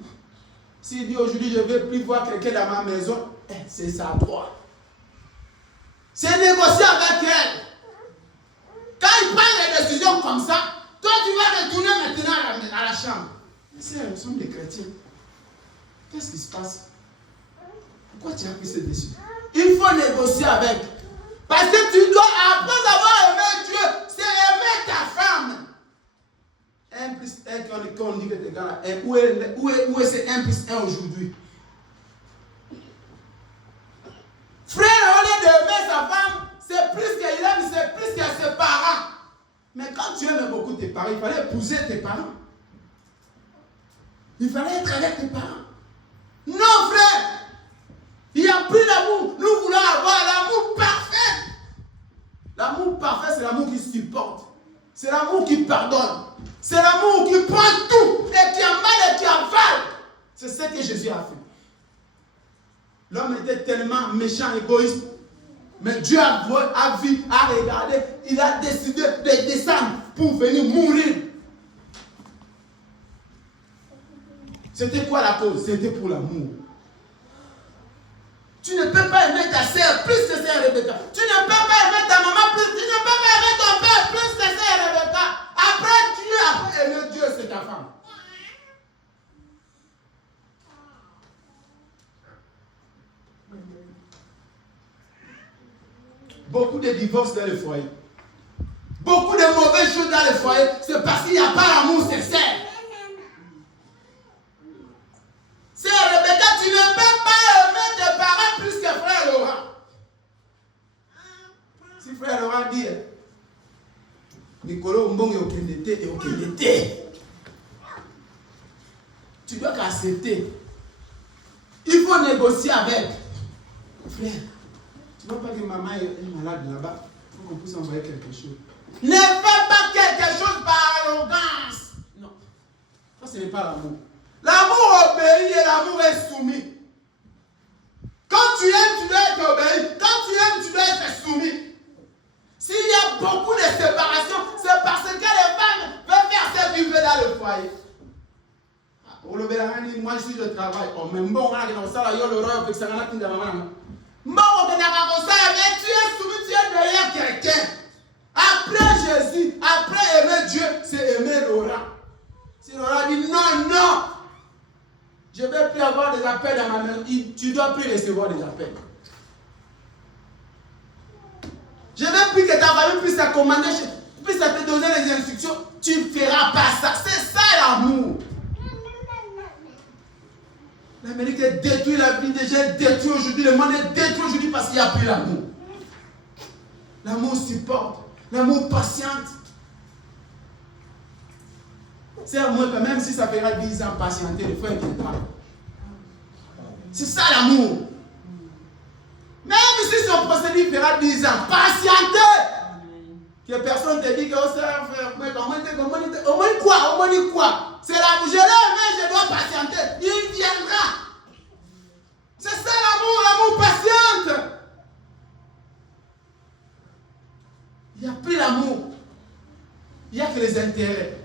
S'il dit aujourd'hui, je ne veux plus voir quelqu'un dans ma maison, c'est sa droit. C'est négocier avec elle. Quand il prend des décisions comme ça, toi tu vas retourner maintenant à la chambre. Mais c'est nous sommes des chrétiens. Qu'est-ce qui se passe? Pourquoi tu as pris cette décision? Il faut négocier avec. Parce que tu dois, après avoir aimé Dieu, c'est aimer ta femme. 1 plus 1, quand on dit que tu es égal à 1, où est ce 1 plus 1 aujourd'hui? Frère, au lieu d'aimer sa femme, c'est plus qu'il aime, c'est plus qu'il ses parents. Mais quand tu aimes beaucoup tes parents, il fallait épouser tes parents. Il fallait être avec tes parents. Non, frère, il n'y a plus d'amour. Nous voulons avoir l'amour parfait. L'amour parfait, c'est l'amour qui supporte. C'est l'amour qui pardonne. C'est l'amour qui prend tout et qui avale et qui avale. C'est ce que Jésus a fait. L'homme était tellement méchant, égoïste. Mais Dieu a vu, a regardé. Il a décidé de descendre pour venir mourir. C'était quoi la cause? C'était pour l'amour. Tu ne peux pas aimer ta sœur plus que Sœur Rebecca. Tu ne peux pas aimer ta maman plus. Tu ne peux pas aimer ton père plus que Sœur Rebecca. Après aimer Dieu, c'est ta femme. Beaucoup de divorces dans le foyer. Beaucoup de mauvaises choses dans le foyer, c'est parce qu'il n'y a pas l'amour sincère. Sœur Rebecca, tu ne peux pas aimer tes parents plus que frère Laurent. Si frère Laurent dit, Nicolo Mbong est okendete et okendete, tu dois accepter. Il faut négocier avec. Frère, tu ne vois pas que maman est malade là-bas? Il faut qu'on puisse envoyer quelque chose. Ne fais pas quelque chose par arrogance. Non. Ça, ce n'est pas l'amour. L'amour obéit et l'amour est soumis. Quand tu aimes, tu dois être obéi. Quand tu aimes, tu dois être soumis. S'il y a beaucoup de séparation, c'est parce que les femmes veulent faire ce qu'ils veulent dans le foyer. Moi, si je travaille, même bon, mais tu es soumis, tu es derrière quelqu'un. Après Jésus, après aimer Dieu, c'est aimer Laurent. Si Laurent dit non, je ne vais plus avoir des appels dans ma maison, tu ne dois plus recevoir des appels. Je ne veux plus que ta famille puisse te commander, puisse te donner les instructions. Tu ne feras pas ça. C'est ça l'amour. L'Amérique est détruite, la vie des gens est détruite aujourd'hui, le monde est détruit aujourd'hui parce qu'il n'y a plus l'amour. L'amour supporte, l'amour patiente. C'est amour, même si ça fera 10 ans patienter, le frère viendra. C'est ça l'amour. Même si son procédé fera 10 ans, patienter. Que personne ne te dit que oh, frère, au moins quoi? C'est l'amour. Je l'ai aimé, je dois patienter. Il viendra. C'est ça l'amour patiente. Il n'y a plus l'amour. Il n'y a que les intérêts.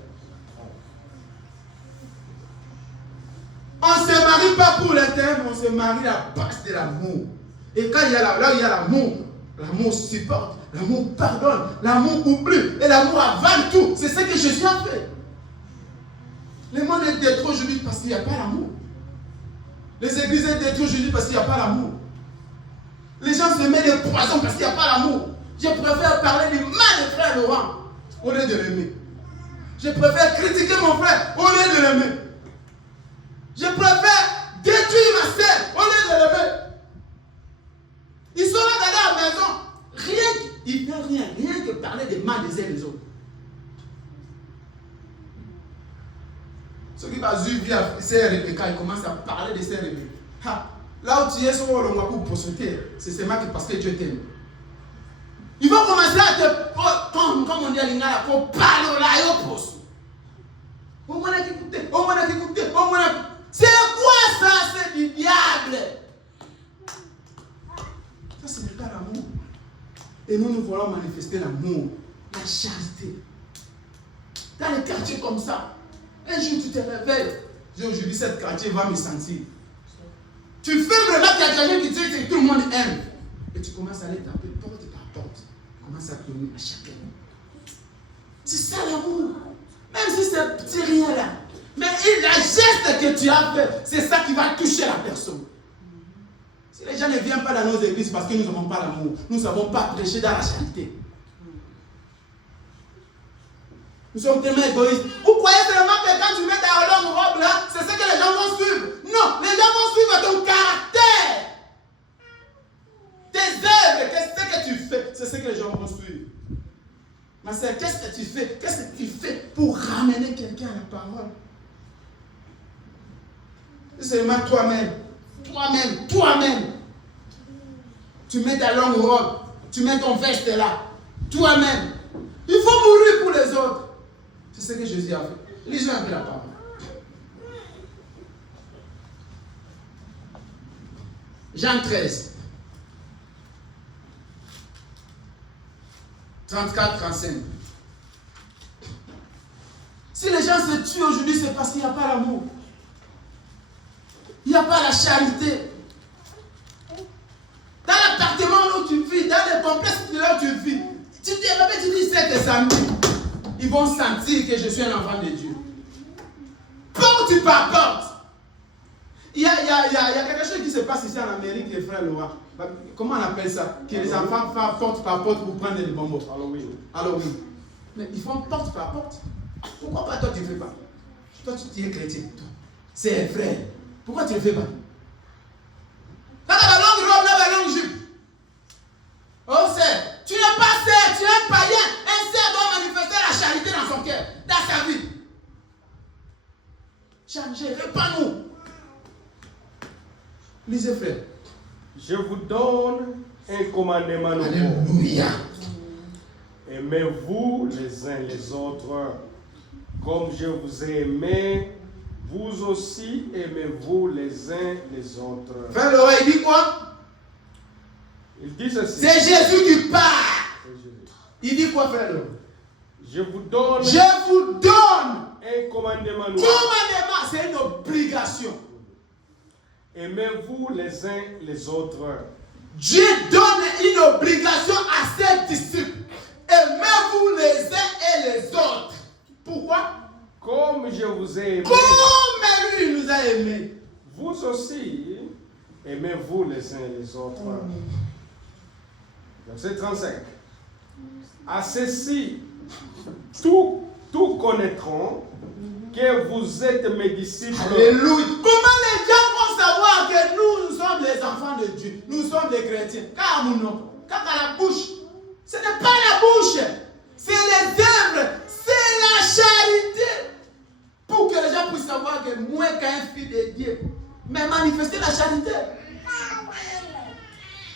On ne se marie pas pour l'intérêt, mais on se marie à la base de l'amour. Et quand il y a là il y a l'amour, l'amour supporte, l'amour pardonne, l'amour oublie, et l'amour avale tout. C'est ce que Jésus a fait. Le monde est détruit aujourd'hui parce qu'il n'y a pas l'amour. Les églises sont détruites aujourd'hui parce qu'il n'y a pas l'amour. Les gens se mettent des poisons parce qu'il n'y a pas l'amour. Je préfère parler du mal de frère Laurent au lieu de l'aimer. Je préfère critiquer mon frère au lieu de l'aimer. Je préfère détruire détruire ma sœur au lieu de l'élever. Ils sont là dans la maison. Il ne fait rien que parler des mal des uns et des autres. Ceux qui va vivre c'est Rebecca, il commence à parler de ses Rebecca. Là où tu es sur le mois pour sauter, c'est seulement parce que Dieu t'aime. Ils vont commencer à te, comme on dit à l'ingala, pour parler au laïo pour c'est quoi ça? C'est du diable. Ça, ce n'est pas l'amour. Et nous voulons manifester l'amour, la charité. Dans les quartiers comme ça, un jour tu te réveilles, aujourd'hui cet quartier va me sentir. Tu fais vraiment qu'il y a quelqu'un qui dit que tout le monde aime. Et tu commences à aller taper porte par porte. Tu commences à donner à chacun. C'est ça l'amour. Même si c'est petit rien là. Mais la geste que tu as fait, c'est ça qui va toucher la personne. Si les gens ne viennent pas dans nos églises parce que nous n'avons pas l'amour, nous ne savons pas prêcher dans la charité. Nous sommes tellement égoïstes. Vous croyez seulement que quand tu mets ta robe là, c'est ce que les gens vont suivre? Non, les gens vont suivre ton caractère. Tes œuvres, qu'est-ce que tu fais? C'est ce que les gens vont suivre. Ma sœur, qu'est-ce que tu fais? Qu'est-ce que tu fais pour ramener quelqu'un à la parole? C'est seulement toi-même. Toi-même. Tu mets ta longue robe, tu mets ton veste là. Toi-même. Il faut mourir pour les autres. C'est ce que Jésus a fait. Lisons un peu la parole. Jean 13. 34-35. Si les gens se tuent aujourd'hui, c'est parce qu'il n'y a pas l'amour. Il n'y a pas la charité. Dans l'appartement où tu vis, dans le complexe où tu vis, tu dis, c'est tes amis. Ils vont sentir que je suis un enfant de Dieu. Porte par porte. Il y a quelque chose qui se passe ici en Amérique, les frères Laurent. Comment on appelle ça? Que les enfants font porte par porte pour prendre des bonbons. Halloween. Mais ils font porte par porte. Pourquoi pas toi tu ne fais pas? Toi tu es chrétien. C'est un frère. Pourquoi tu ne fais pas? Là, la longue robe, là, la longue jupe. Oh, c'est. Tu n'es pas serre, tu es un païen. Un serre doit manifester la charité dans son cœur, dans sa vie. Changez, répands-nous. Lisez, frère. Je vous donne un commandement nouveau. Alléluia. Aimez-vous les uns les autres. Comme je vous ai aimé, vous aussi aimez-vous les uns les autres. Frère Laurent, il dit quoi? Il dit ceci. C'est Jésus qui parle. Il dit quoi, frère Laurent? Je vous donne un commandement nouveau. Commandement, c'est une obligation. Aimez-vous les uns les autres. Dieu donne une obligation à ses disciples. Aimez-vous les uns et les autres. Pourquoi? Comme je vous ai aimé. Comme lui nous a aimés. Vous aussi, aimez-vous les uns et les autres. Verset 35. À ceci, tous connaîtront que vous êtes mes disciples. Alléluia. Comment les gens vont savoir que nous sommes les enfants de Dieu? Nous sommes des chrétiens. Car nous non. Car à la bouche. Ce n'est pas la bouche. C'est les œuvres. C'est la charité. Pour que les gens puissent savoir que moi, qu'un fils de Dieu, mais manifester la charité.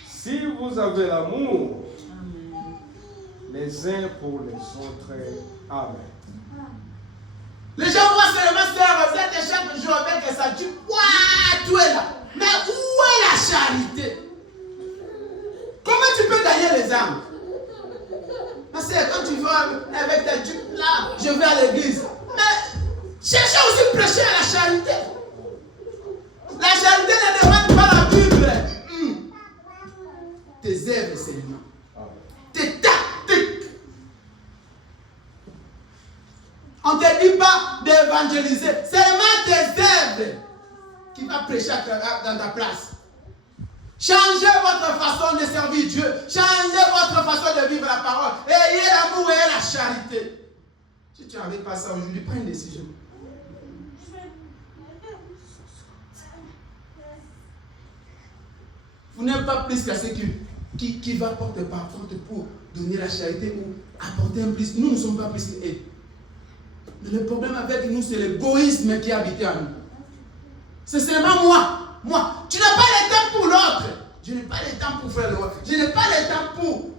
Si vous avez l'amour, les uns pour les autres. Amen. Les gens voient seulement sœur, vous êtes chaque jour avec ça. Tu vois, tu es là. Mais où est la charité? Comment tu peux gagner les âmes? Parce que quand tu vas avec ta jupe là, je vais à l'église. Mais cherchez aussi à prêcher à la charité. La charité ne demande pas la Bible. Tes œuvres seulement. Tes tactiques. On ne te dit pas d'évangéliser. Seulement tes œuvres qui va prêcher dans ta place. Changez votre façon de servir Dieu. Changez votre façon de vivre la parole. Ayez l'amour et la charité. Si tu n'avais pas ça aujourd'hui, prends une décision. Vous n'êtes pas plus qu'à ceux qui va porter par contre pour donner la charité ou apporter un plus. Nous ne sommes pas plus qu'eux. Mais le problème avec nous, c'est l'égoïsme qui habite en nous. C'est seulement moi. Moi. Tu n'as pas le temps pour l'autre. Je n'ai pas le temps pour faire le roi. Je n'ai pas le temps pour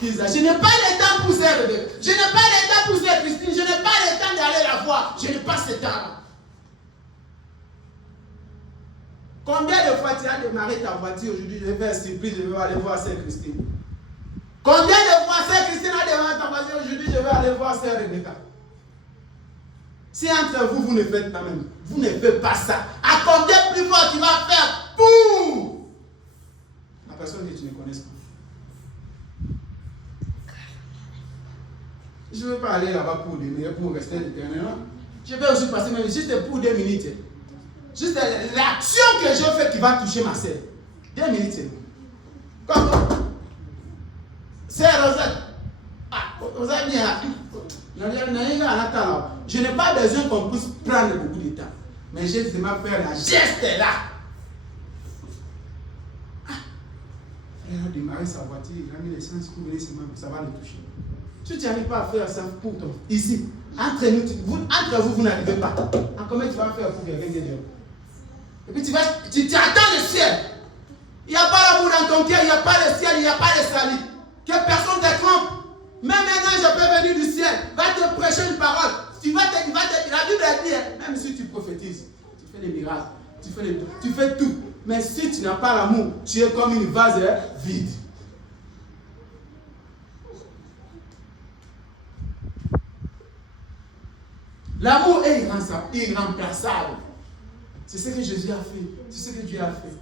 Kisa. Je n'ai pas le temps pour faire le bébé. Je n'ai pas le temps pour faire Christine. Je n'ai pas le temps d'aller la voir. Je n'ai pas ce temps-là. Combien de fois tu as démarré ta voiture aujourd'hui? Je vais faire surprise, je vais aller voir Sœur Christine. Combien de fois Sœur Christine a démarré ta voiture aujourd'hui? Je vais aller voir Sœur Rebecca. Si entre vous, vous ne faites pas même, vous ne faites pas ça, à combien plus fort tu vas faire pour la personne que tu ne connais pas? Je ne veux pas aller là-bas pour rester éternellement. Je vais aussi passer même juste pour 2 minutes. Juste l'action que je fais qui va toucher ma sœur. 2 minutes. Comme Sœur Rosette. Rosette bien. Je n'ai pas besoin qu'on puisse prendre beaucoup de temps. Mais j'ai seulement faire la geste là. Il a démarré sa voiture, il a mis l'essence pour venir, ça va le toucher. Si tu n'arrives pas à faire ça pour toi, ici, entre vous, vous n'arrivez pas. En combien tu vas faire pour quelqu'un qui est dehors? Et puis tu attends le ciel. Il n'y a pas l'amour dans ton cœur, il n'y a pas le ciel, il n'y a pas le salut. Que personne ne te trompe. Même un ange peut venir du ciel, va te prêcher une parole. La Bible a dit, même si tu prophétises, tu fais des miracles, tu fais tout. Mais si tu n'as pas l'amour, tu es comme une vase vide. L'amour est irremplaçable. C'est ce que Jésus a fait. C'est ce que Dieu a fait.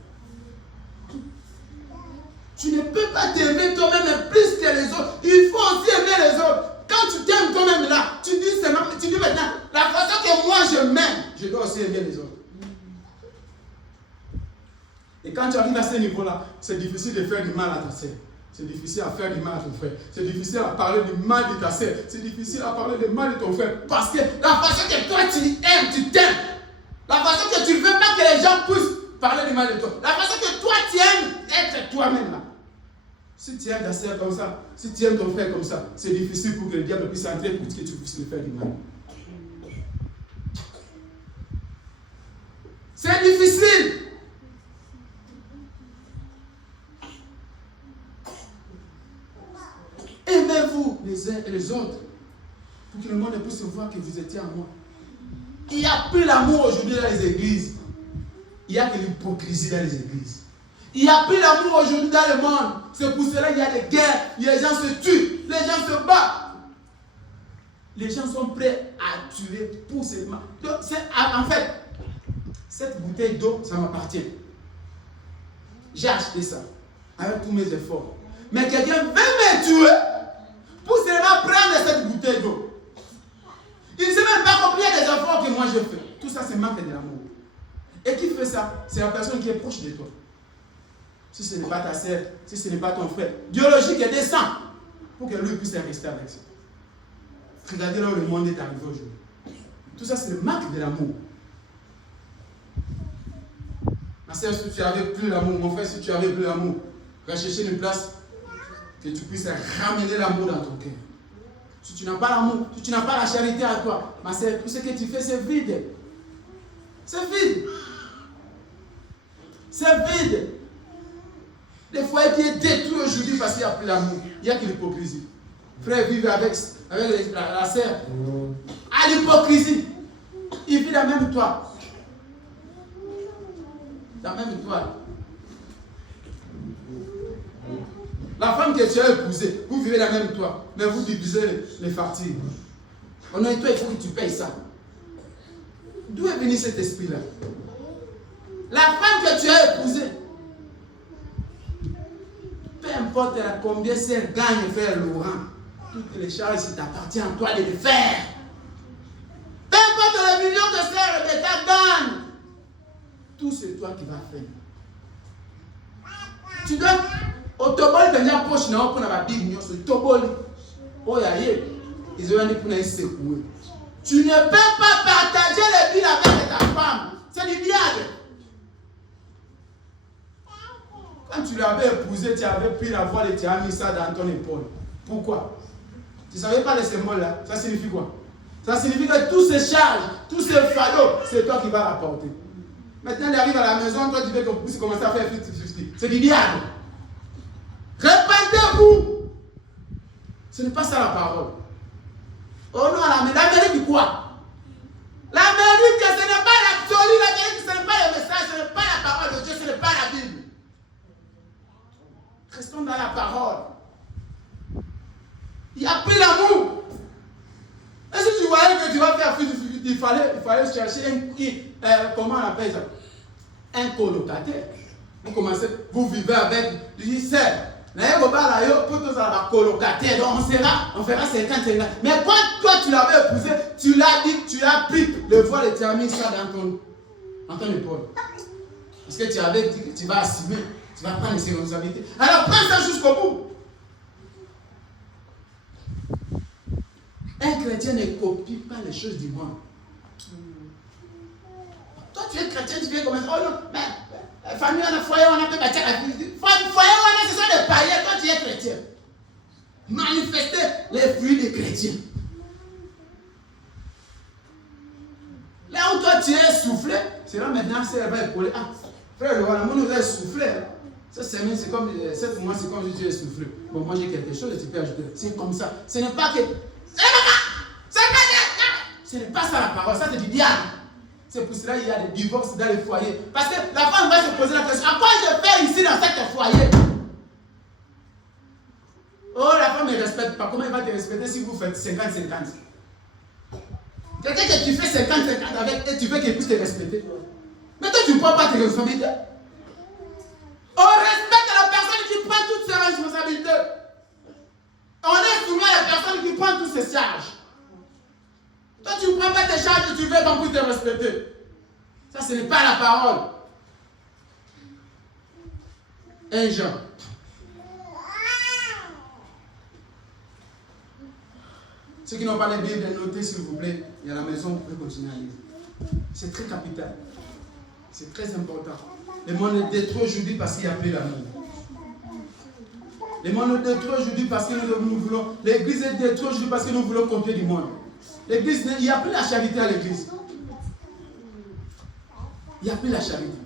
Tu ne peux pas t'aimer toi-même plus que les autres. Il faut aussi aimer les autres. Quand tu t'aimes toi-même là, tu dis maintenant, la façon que moi je m'aime, je dois aussi aimer les autres. Et quand tu arrives à ce niveau-là, c'est difficile de faire du mal à ta sœur. C'est difficile à faire du mal à ton frère. C'est difficile à parler du mal de ta sœur. C'est difficile à parler du mal de ton frère. Parce que la façon que toi tu aimes, tu t'aimes. La façon que tu ne veux pas que les gens puissent parler du mal de toi. La façon que toi tu aimes être toi-même là. Si tu aimes ta sœur comme ça, si tu aimes ton frère comme ça, c'est difficile pour que le diable puisse entrer pour que tu puisses lui faire du mal. C'est difficile. Aimez-vous les uns et les autres pour que le monde puisse voir que vous étiez en moi. Il n'y a plus l'amour aujourd'hui dans les églises. Il n'y a que l'hypocrisie dans les églises. Il n'y a plus l'amour aujourd'hui dans le monde. C'est pour cela qu'il y a des guerres, les gens se tuent, les gens se battent. Les gens sont prêts à tuer pour ces mal. Donc, en fait, cette bouteille d'eau, ça m'appartient. J'ai acheté ça avec tous mes efforts. Mais quelqu'un veut me tuer pour seulement prendre cette bouteille d'eau. Il ne sait même pas combien des efforts que moi je fais. Tout ça, c'est manque de l'amour. Et qui fait ça? C'est la personne qui est proche de toi. Si ce n'est pas ta sœur, si ce n'est pas ton frère, biologique et descend pour que lui puisse rester avec ça. Regardez là où le monde est arrivé aujourd'hui. Tout ça, c'est le manque de l'amour. Ma sœur, si tu n'avais plus l'amour, mon frère, si tu n'avais plus l'amour, va chercher une place que tu puisses ramener l'amour dans ton cœur. Si tu n'as pas l'amour, si tu n'as pas la charité à toi, ma sœur, tout ce que tu fais, c'est vide. C'est vide. C'est vide. Les foyers qui est détruit aujourd'hui parce qu'il n'y a plus l'amour. Il n'y a que l'hypocrisie. Frère vivent avec la sœur. À l'hypocrisie. Il vit dans la même toit. Dans la même toit. La femme que tu as épousée, vous vivez dans la même toit. Mais vous divisez les factures. On a toi, il faut que tu payes ça. D'où est venu cet esprit-là? La femme que tu as épousée, peu importe combien elle gagne, frère Laurent, toutes les charges, ça t'appartient à toi de les faire. Peu importe les millions que sœur Rebecca gagne, tout c'est toi qui vas faire. Tu dois, au toboli, tu as une poche, tu as une Bible, tu as une toboli. Oh, ils ont dit pour nous secouer. Tu ne peux pas partager les billes avec ta femme. C'est du diable. Quand tu l'avais épousé, tu avais pris la voile et tu as mis ça dans ton épaule. Pourquoi? Tu ne savais pas les symboles là. Ça signifie quoi? Ça signifie que tous ces charges, tous ces fardeaux, c'est toi qui vas rapporter. Maintenant, il arrive à la maison, toi tu veux que tu commences à faire 50-50. C'est du diable. Répandez-vous. Ce n'est pas ça la parole. Oh non, l'Amérique dit quoi? L'Amérique, ce n'est pas l'absolu, l'Amérique, ce n'est pas le message, ce n'est pas la parole de Dieu, ce n'est pas la Bible. Restons dans la parole. Il n'y a plus l'amour. Et si tu voyais que tu vas faire il fallait chercher comment on appelle ça? Un colocataire. Vous commencez, vous vivez avec, tu dis, c'est, colocataire, donc on fera 50-50. Mais quand toi tu l'avais épousé, tu l'as dit, tu as pris le voile et tu as mis ça dans ton épaule. Parce que tu avais dit que tu vas assumer, tu vas prendre les responsabilités. Alors prends ça jusqu'au bout. Un chrétien ne copie pas les choses du monde. Toi tu es chrétien, tu viens commencer, oh non, mais famille, on a foyer, on a fait bâtir la vie. Foyer, on a, ce sont des païens, toi tu es chrétien. Manifester les fruits des chrétiens. Là où toi tu es soufflé, c'est là maintenant que ça va épauler. Ah, frère, le voilà, moi nous avons soufflé. Cette semaine, c'est comme, 7 mois, c'est comme si tu es soufflé. Bon, moi j'ai quelque chose et tu peux ajouter. C'est comme ça. Ce n'est pas que. Ce n'est pas ça la parole, ça c'est du diable. C'est pour cela qu'il y a des divorces dans les foyers. Parce que la femme va se poser la question, à quoi je fais ici dans cet foyer? Oh, la femme ne respecte pas. Comment elle va te respecter si vous faites 50-50? Peut-être que tu fais 50-50 avec et tu veux qu'elle puisse te respecter. Mais toi, tu ne prends pas tes responsabilités. On respecte la personne qui prend toutes ses responsabilités. On est soumis à la personne qui prend toutes ses charges. Toi, tu ne prends pas tes charges et tu veux qu'on puisse te respecter. Ça, ce n'est pas la parole. 1 Jean. Ceux qui n'ont pas les Bibles, notez s'il vous plaît. Et à la maison, vous pouvez continuer à lire. C'est très capital. C'est très important. Le monde est détruit aujourd'hui parce qu'il n'y a plus l'amour. Le monde est détruit aujourd'hui parce que nous voulons. L'église est détruite aujourd'hui parce que nous voulons compter du monde. L'église, il n'y a plus la charité à l'église. Il n'y a plus la charité.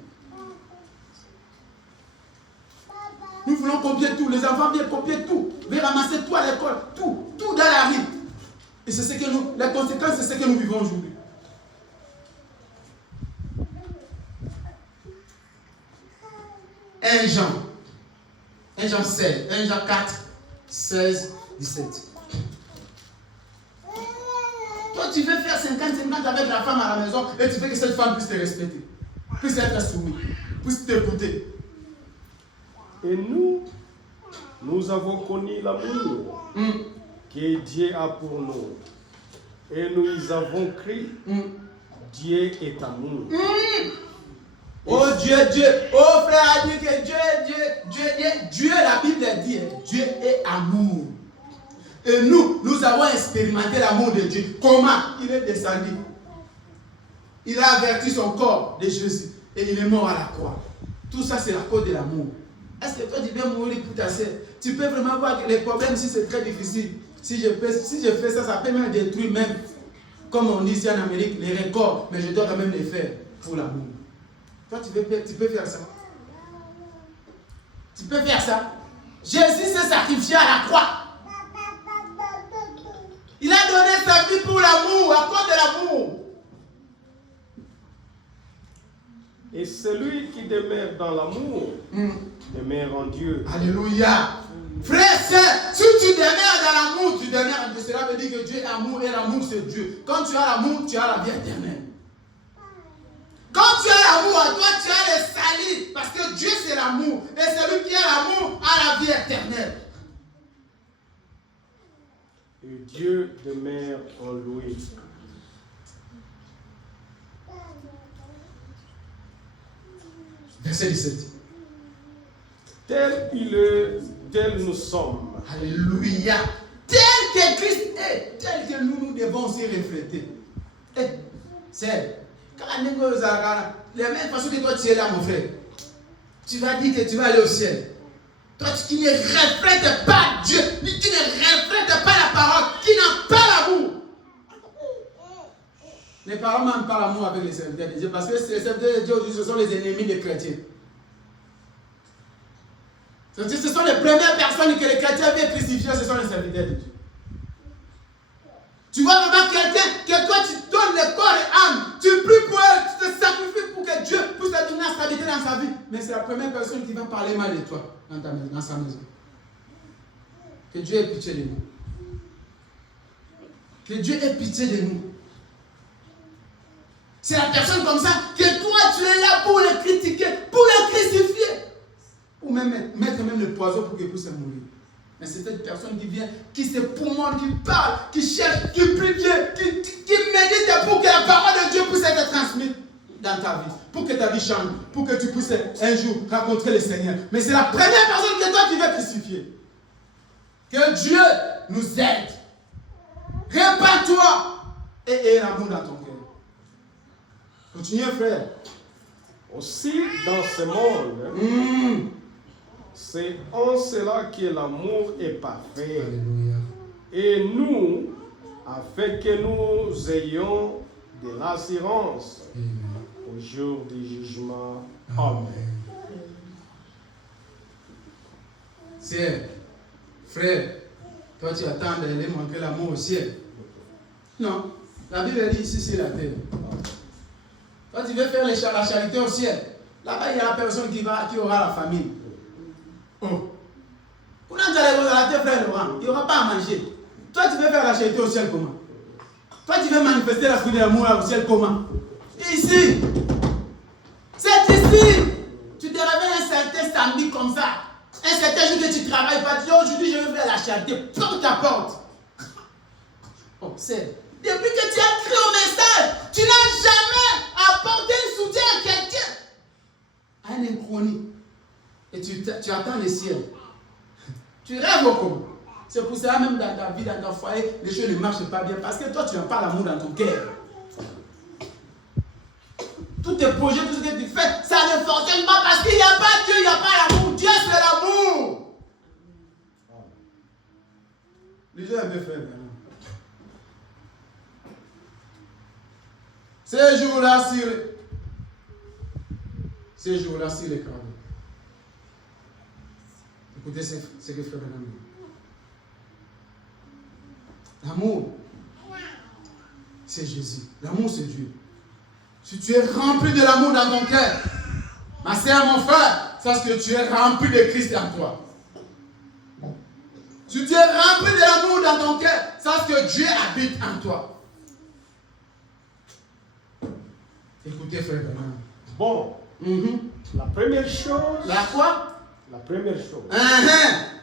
Nous voulons copier tout. Les enfants viennent copier tout. Viennent ramasser tout à l'école. Tout dans la rue. Et c'est ce que nous, les conséquences, c'est ce que nous vivons aujourd'hui. Un Jean 16, 1 Jean 4, 16, 17. Toi, tu veux faire 50-50 avec la femme à la maison et tu veux que cette femme puisse te respecter, puisse être soumise, puisse t'écouter. Et nous avons connu l'amour que Dieu a pour nous. Et nous avons crié, Dieu est amour. Oh Dieu, oh frère, dit que Dieu, la Bible dit, Dieu est amour. Et nous avons expérimenté l'amour de Dieu. Comment? Il est descendu. Il a averti son corps de Jésus et il est mort à la croix. Tout ça, c'est la cause de l'amour. Est-ce que toi, tu veux mourir pour ta sœur? Tu peux vraiment voir que les problèmes, si c'est très difficile, si je fais ça, ça peut même détruire même, comme on dit ici en Amérique, les records, mais je dois quand même les faire pour l'amour. Toi, tu peux faire ça. Tu peux faire ça. Jésus s'est sacrifié à la croix. Il a donné sa vie pour l'amour, à cause de l'amour. Et celui qui demeure dans l'amour demeure en Dieu. Alléluia. Frère, sœur, si tu demeures dans l'amour, tu demeures en Dieu. Cela veut dire que Dieu est amour et l'amour c'est Dieu. Quand tu as l'amour, tu as la vie éternelle. Quand tu as l'amour, à toi tu as le salut. Parce que Dieu c'est l'amour. Et celui qui a l'amour a la vie éternelle. Et Dieu demeure en lui. Verset 17. Tel il est, tel nous sommes. Alléluia. Tel que Christ est, tel que nous devons aussi refléter. C'est la même façon que toi tu es là, mon frère. tu vas dire que tu vas aller au ciel. Toi qui ne reflètes pas Dieu, qui ne reflètes pas la parole, qui n'a pas l'amour. Ne parlons même pas l'amour avec les serviteurs de Dieu, parce que les serviteurs de Dieu, ce sont les ennemis des chrétiens. Ce sont les premières personnes que les chrétiens viennent crucifier, ce sont les serviteurs de Dieu. Tu vois vraiment quelqu'un que toi tu donnes le corps et âme, tu pries pour elle, tu te sacrifies pour que Dieu puisse te donner la stabilité dans sa vie. Mais c'est la première personne qui va parler mal de toi dans sa maison. Que Dieu ait pitié de nous. Que Dieu ait pitié de nous. C'est la personne comme ça que toi tu es là pour le critiquer, pour le crucifier. Ou même mettre même le poison pour qu'il puisse mourir. Mais c'est cette personne qui vient, qui se poumone, qui parle, qui cherche, qui prie Dieu, qui médite pour que la parole de Dieu puisse être transmise dans ta vie. Pour que ta vie change, pour que tu puisses un jour rencontrer le Seigneur. Mais c'est la première personne que toi tu veux crucifier. Que Dieu nous aide. Répands-toi et aie l'amour dans ton cœur. Continuez, frère. Aussi, dans ce monde, c'est en cela que l'amour est parfait. Alléluia. Et nous, afin que nous ayons de l'assurance au jour du jugement. Amen. C'est, frère, toi tu attends d'aller montrer l'amour au ciel. Non, la Bible dit ici c'est la terre. Toi tu veux faire la charité au ciel. Là-bas il y a la personne qui aura la famille. Oh. Pour nous aller à la terre, frère Laurent, il n'y aura pas à manger. Toi tu veux faire la charité au ciel comment? Toi tu veux manifester la fruit de l'amour au ciel comment? Ici. C'est ici. Tu te réveilles un certain samedi comme ça. Un certain jour que tu ne travailles pas, tu dis aujourd'hui je vais faire la charité, porte à porte. Observe. Depuis que tu as créé au message, tu n'as jamais apporté un soutien à quelqu'un. À un inconnu. Et tu attends le ciel. Tu rêves au comment? C'est pour ça même dans ta vie, dans ton foyer, les choses ne marchent pas bien. Parce que toi, tu n'as pas l'amour dans ton cœur. Tous tes projets, tout ce que tu fais, ça ne fonctionne pas parce qu'il n'y a pas Dieu, il n'y a pas l'amour. Dieu, c'est l'amour. Lisez un peu, frère. Ces jours-là, sur les crânes. Écoutez ce que frère Branham dit. L'amour, c'est Jésus. L'amour, c'est Dieu. Si tu es rempli de l'amour dans ton cœur, ma soeur, mon frère, sache que tu es rempli de Christ en toi. Si tu es rempli de l'amour dans ton cœur, sache que Dieu habite en toi. Écoutez, frère Branham. Bon, la première chose. La quoi? La première chose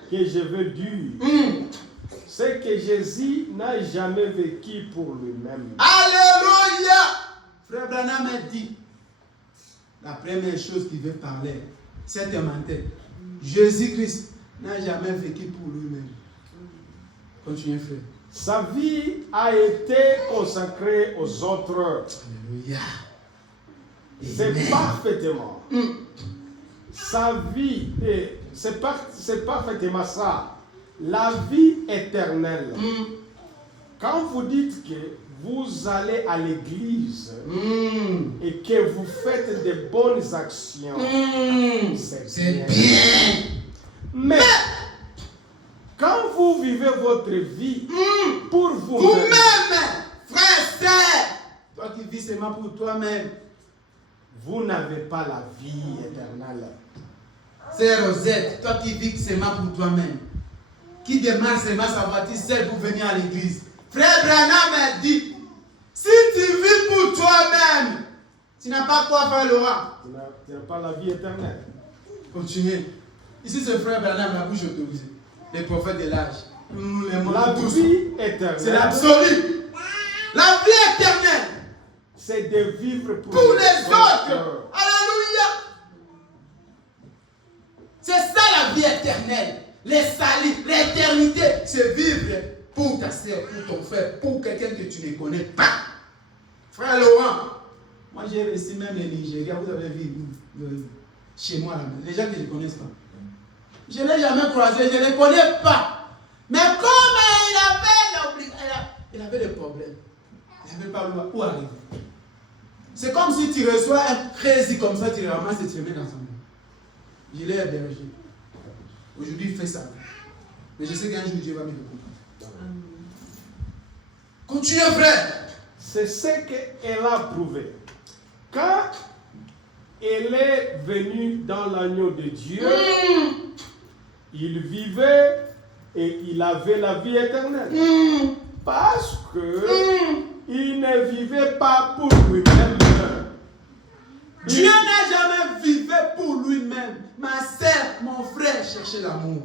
que je veux dire, c'est que Jésus n'a jamais vécu pour lui-même. Alléluia! Frère Branham a dit, la première chose qu'il veut parler, c'est un menteur. Jésus-Christ n'a jamais vécu pour lui-même. Continuez, frère. Sa vie a été consacrée aux autres. Alléluia. C'est parfaitement. Sa vie, c'est parfaitement ça. La vie éternelle. Quand vous dites que vous allez à l'église et que vous faites de bonnes actions, c'est bien. Mais quand vous vivez votre vie pour vous-même, frère, sœur, toi qui vis seulement pour toi-même, vous n'avez pas la vie éternelle. C'est Rosette, toi qui vis seulement pour toi-même, qui démarre seulement sa voiture seule pour venir à l'église. Frère Branham a dit, si tu vis pour toi-même, tu n'as pas quoi faire, Laurent. Tu n'as pas la vie éternelle. Continuez. Ici, c'est frère Branham, la bouche autorisée. Les prophètes de l'âge. La vie éternelle. C'est l'absolu. La vie éternelle. C'est de vivre pour les autres. Alléluia. C'est ça la vie éternelle. Les salis, l'éternité, c'est vivre pour ta soeur, pour ton frère, pour quelqu'un que tu ne connais pas. Frère Laurent, moi j'ai réussi même le Nigeria, vous avez vu. chez moi, là, les gens qui ne les connaissent pas. Je ne l'ai jamais croisé, je ne les connais pas. Mais comme il avait des problèmes, il n'avait pas où arriver. C'est comme si tu reçois un crazy comme ça, tu le ramasses et tu le mets dans son main. Je l'ai hébergé. Aujourd'hui, il fait ça. Mais je sais qu'un jour, Dieu va me le comprendre. Continuez, frère. C'est ce qu'elle a prouvé. Quand elle est venue dans l'agneau de Dieu, il vivait et il avait la vie éternelle. Parce que il ne vivait pas pour lui-même. Dieu n'a jamais vécu pour lui-même. Ma sœur, mon frère, cherchait l'amour.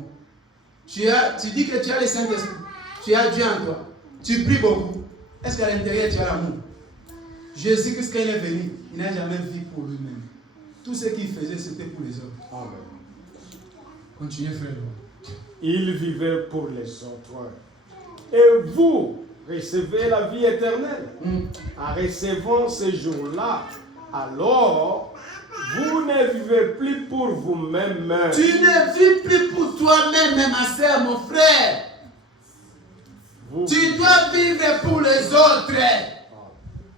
Tu dis que tu as le Saint-Esprit. Tu as Dieu en toi. Tu pries beaucoup. Est-ce qu'à l'intérieur tu as l'amour? Jésus-Christ, quand il est venu, il n'a jamais vécu pour lui-même. Tout ce qu'il faisait, c'était pour les autres. Amen. Continuez, frère. Il vivait pour les autres. Et vous recevez la vie éternelle. En recevant ce jour-là, alors vous ne vivez plus pour vous-même. Tu ne vis plus pour toi-même, ma soeur, mon frère. Tu dois vivre pour les autres.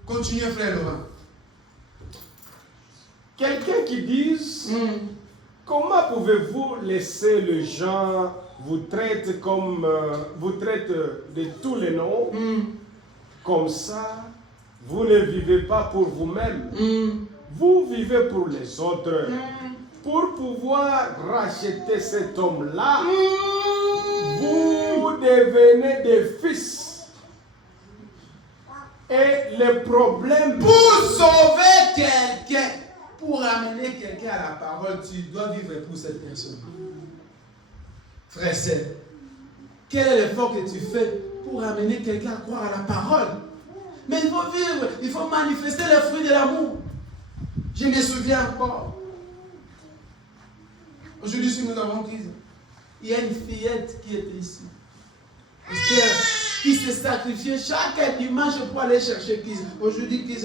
Continuez, frère Laurent. Quelqu'un qui dise, comment pouvez-vous laisser les gens vous traiter comme vous traitent de tous les noms, comme ça, vous ne vivez pas pour vous-même. Vous vivez pour les autres. Pour pouvoir racheter cet homme-là, vous devenez des fils. Et le problème... Pour sauver quelqu'un, pour amener quelqu'un à la parole, tu dois vivre pour cette personne. Frère, c'est quel est l'effort que tu fais pour amener quelqu'un à croire à la parole? Mais il faut vivre, il faut manifester les fruits de l'amour. Je me souviens encore. Aujourd'hui, si nous avons crise, il y a une fillette qui était ici. Esther, qui s'est sacrifiée chaque dimanche pour aller chercher Kiz. Aujourd'hui, Kiz,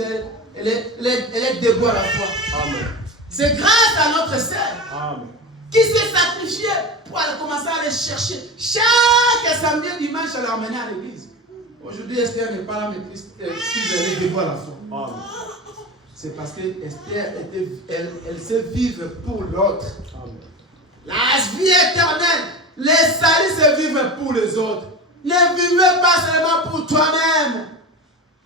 elle est debout à la foi. Amen. C'est grâce à notre sœur. Amen. Qui s'est sacrifiée pour aller commencer à aller chercher. Chaque samedi et dimanche, elle l'a emmenée à l'église. Aujourd'hui, Esther n'est pas là, mais Kiz, elle est debout à la foi. Amen. C'est parce que Esther, elle sait vivre pour l'autre. Amen. La vie éternelle, les saluts, c'est vivre pour les autres. Ne vivez pas seulement pour toi-même.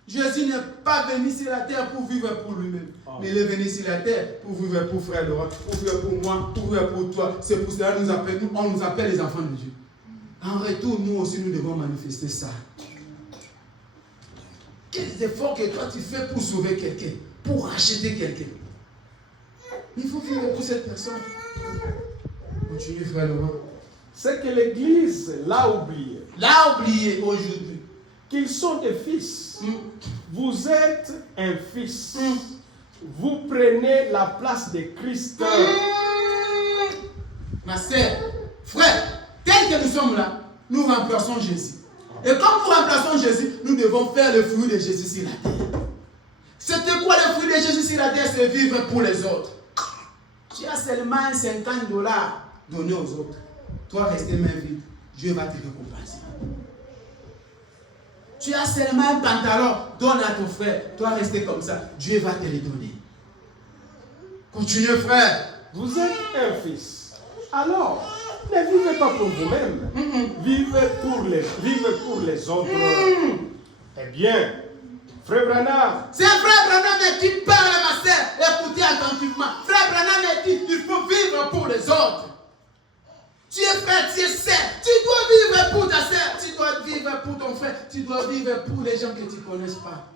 Jésus n'est pas venu sur la terre pour vivre pour lui-même. Mais il est venu sur la terre pour vivre pour frère Laurent, pour vivre pour moi, pour vivre pour toi. C'est pour cela qu'on nous appelle les enfants de Dieu. En retour, nous aussi, nous devons manifester ça. Quels efforts que toi tu fais pour sauver quelqu'un, pour racheter quelqu'un? Il faut vivre pour cette personne. Continue, frère Laurent. C'est que l'Église l'a oublié. L'a oublié aujourd'hui. Qu'ils sont des fils. Vous êtes un fils. Vous prenez la place de Christ. Ma sœur, frère, tel que nous sommes là, nous remplaçons Jésus. Et comme nous remplaçons Jésus, nous devons faire le fruit de Jésus sur la terre. C'était quoi le fruit de Jésus sur la terre? C'est vivre pour les autres. Tu as seulement $50 donnés aux autres. Toi, rester main vide. Dieu va te récompenser. Tu as seulement un pantalon, donne à ton frère. Toi, rester comme ça. Dieu va te le donner. Continuez, frère. Vous êtes un fils. Alors, ne vivez pas pour vous-même. Vivez pour les autres. Eh bien, frère Branham. C'est frère Branham qui parle, ma sœur. Écoutez attentivement. Frère Branham dit qu'il faut vivre pour les autres. Tu es frère, tu es sœur. Tu dois vivre pour ta sœur. Tu dois vivre pour ton frère. Tu dois vivre pour les gens que tu ne connais pas.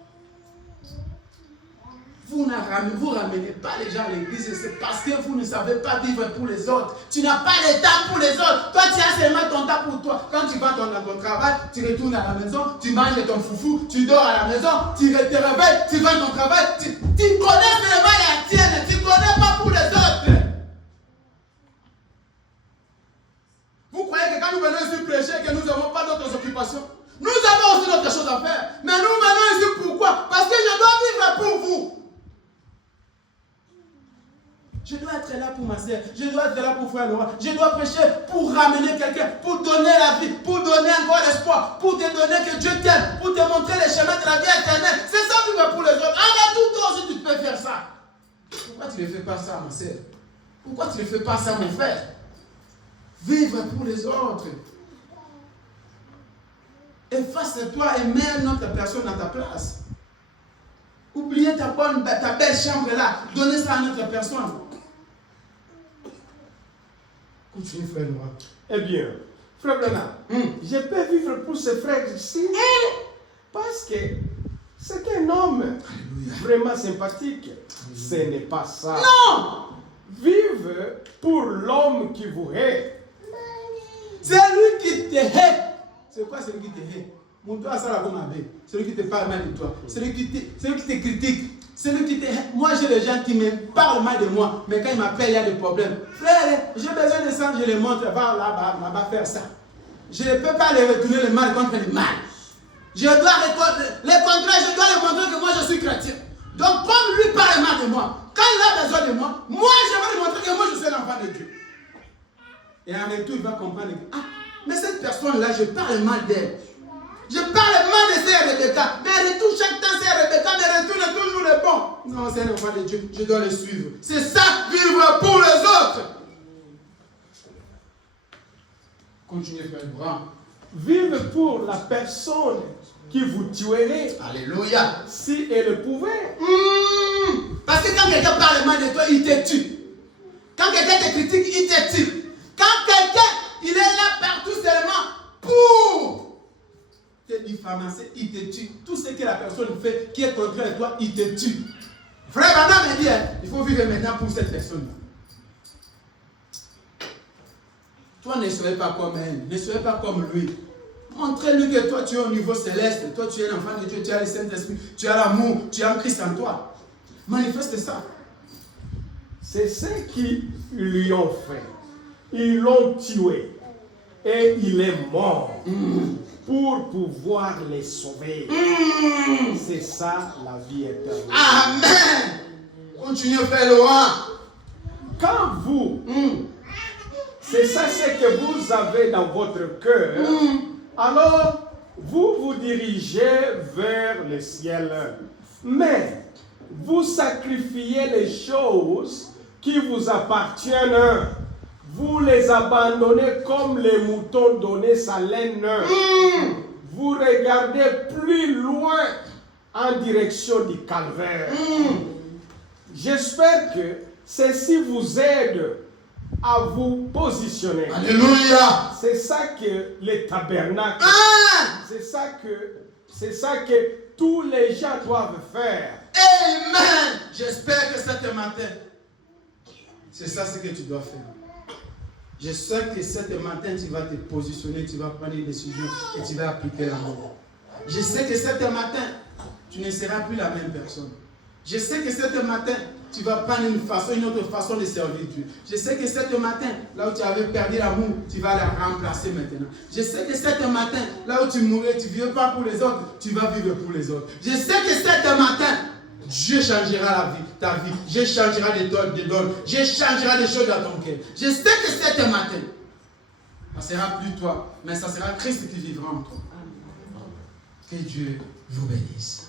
Vous ne ramenez pas les gens à l'église, c'est parce que vous ne savez pas vivre pour les autres. Tu n'as pas le temps pour les autres. Toi, tu as seulement ton temps pour toi. Quand tu vas dans ton travail, tu retournes à la maison, tu manges ton foufou, tu dors à la maison, tu te réveilles, tu vas à ton travail, tu connais seulement la tienne, tu ne connais pas pour les autres. Vous croyez que quand nous venons ici prêcher, que nous n'avons pas d'autres occupations? Nous avons aussi d'autres choses à faire. Mais nous venons ici pourquoi? Parce que je dois vivre pour vous. Je dois être là pour ma sœur. Je dois être là pour frère Laurent. Je dois prêcher pour ramener quelqu'un, pour donner la vie, pour donner encore l'espoir, pour te donner que Dieu t'aime, pour te montrer les chemins de la vie éternelle. C'est ça vivre pour les autres. En tout temps aussi, tu peux faire ça. Pourquoi tu ne fais pas ça, ma sœur? Pourquoi tu ne fais pas ça, mon frère? Vivre pour les autres. Efface-toi et mets une autre personne à ta place. Oubliez ta belle chambre là. Donnez ça à une autre personne. Continue, frère Noir. Eh bien, frère Branham, je peux vivre pour ce frère ici parce que c'est un homme vraiment sympathique. Ce n'est pas ça. Non! Vive pour l'homme qui vous hait. C'est lui qui te hait. C'est quoi celui qui te hait? Mon toi, ça la comme celui qui te parle mal de toi. Celui qui te critique. Celui qui te hait. Moi, j'ai des gens qui me parlent mal de moi. Mais quand ils m'appellent, il y a des problèmes. Frère, j'ai besoin de ça, je les montre. Va là-bas faire ça. Je ne peux pas les retourner le mal contre le mal. Je dois les contrer, je dois les montrer que moi, je suis chrétien. Donc, comme lui parle mal de moi, quand il a besoin de moi, moi, je vais lui montrer que moi, je suis l'enfant de Dieu. Et en retour, il va comprendre que, ah, mais cette personne-là, je parle mal d'elle. Je parle mal de ces Rebecca. Mais elle retourne chaque temps, c'est Rebecca, mais retourne toujours le bon. Non, c'est un enfant de Dieu, je dois le suivre. C'est ça, vivre pour les autres. Continuez, frère Brun. Vive pour la personne qui vous tuerait. Alléluia. Si elle pouvait. Parce que quand quelqu'un parle mal de toi, il te tue. Quand quelqu'un te critique, il te tue. Quand quelqu'un, il est là partout seulement pour te diffamer, il te tue. Tout ce que la personne fait qui est contraire à toi, il te tue. Frère Branham me dit, il faut vivre maintenant pour cette personne-là. Toi, ne soyez pas comme elle, ne soyez pas comme lui. Montrez-lui que toi, tu es au niveau céleste, toi, tu es l'enfant de Dieu, tu as le Saint-Esprit, tu as l'amour, tu as un Christ en toi. Manifeste ça. C'est ce qu'ils lui ont fait. Ils l'ont tué. Et il est mort pour pouvoir les sauver. C'est ça la vie éternelle. Amen. Continuez, frère Laurent. Quand vous, c'est ça ce que vous avez dans votre cœur, alors vous vous dirigez vers le ciel. Mais vous sacrifiez les choses qui vous appartiennent. Vous les abandonnez comme les moutons donnent sa laine. Vous regardez plus loin en direction du calvaire. J'espère que ceci vous aide à vous positionner. Alléluia. C'est ça que les tabernacles, c'est ça que tous les gens doivent faire. Amen. J'espère que ce matin, c'est ça ce que tu dois faire. J'espère que ce matin, tu vas te positionner, tu vas prendre une décision et tu vas appliquer l'amour. Je sais que ce matin, tu ne seras plus la même personne. Je sais que ce matin, tu vas prendre une autre façon de servir Dieu. Je sais que ce matin, là où tu avais perdu l'amour, tu vas la remplacer maintenant. Je sais que ce matin, là où tu mourrais, tu ne vivais pas pour les autres, tu vas vivre pour les autres. Je sais que ce matin, Dieu changera ta vie. Dieu changera des dons. Dieu changera des choses dans ton cœur. Je sais que ce matin, ça ne sera plus toi, mais ça sera Christ qui vivra en toi. Que Dieu vous bénisse.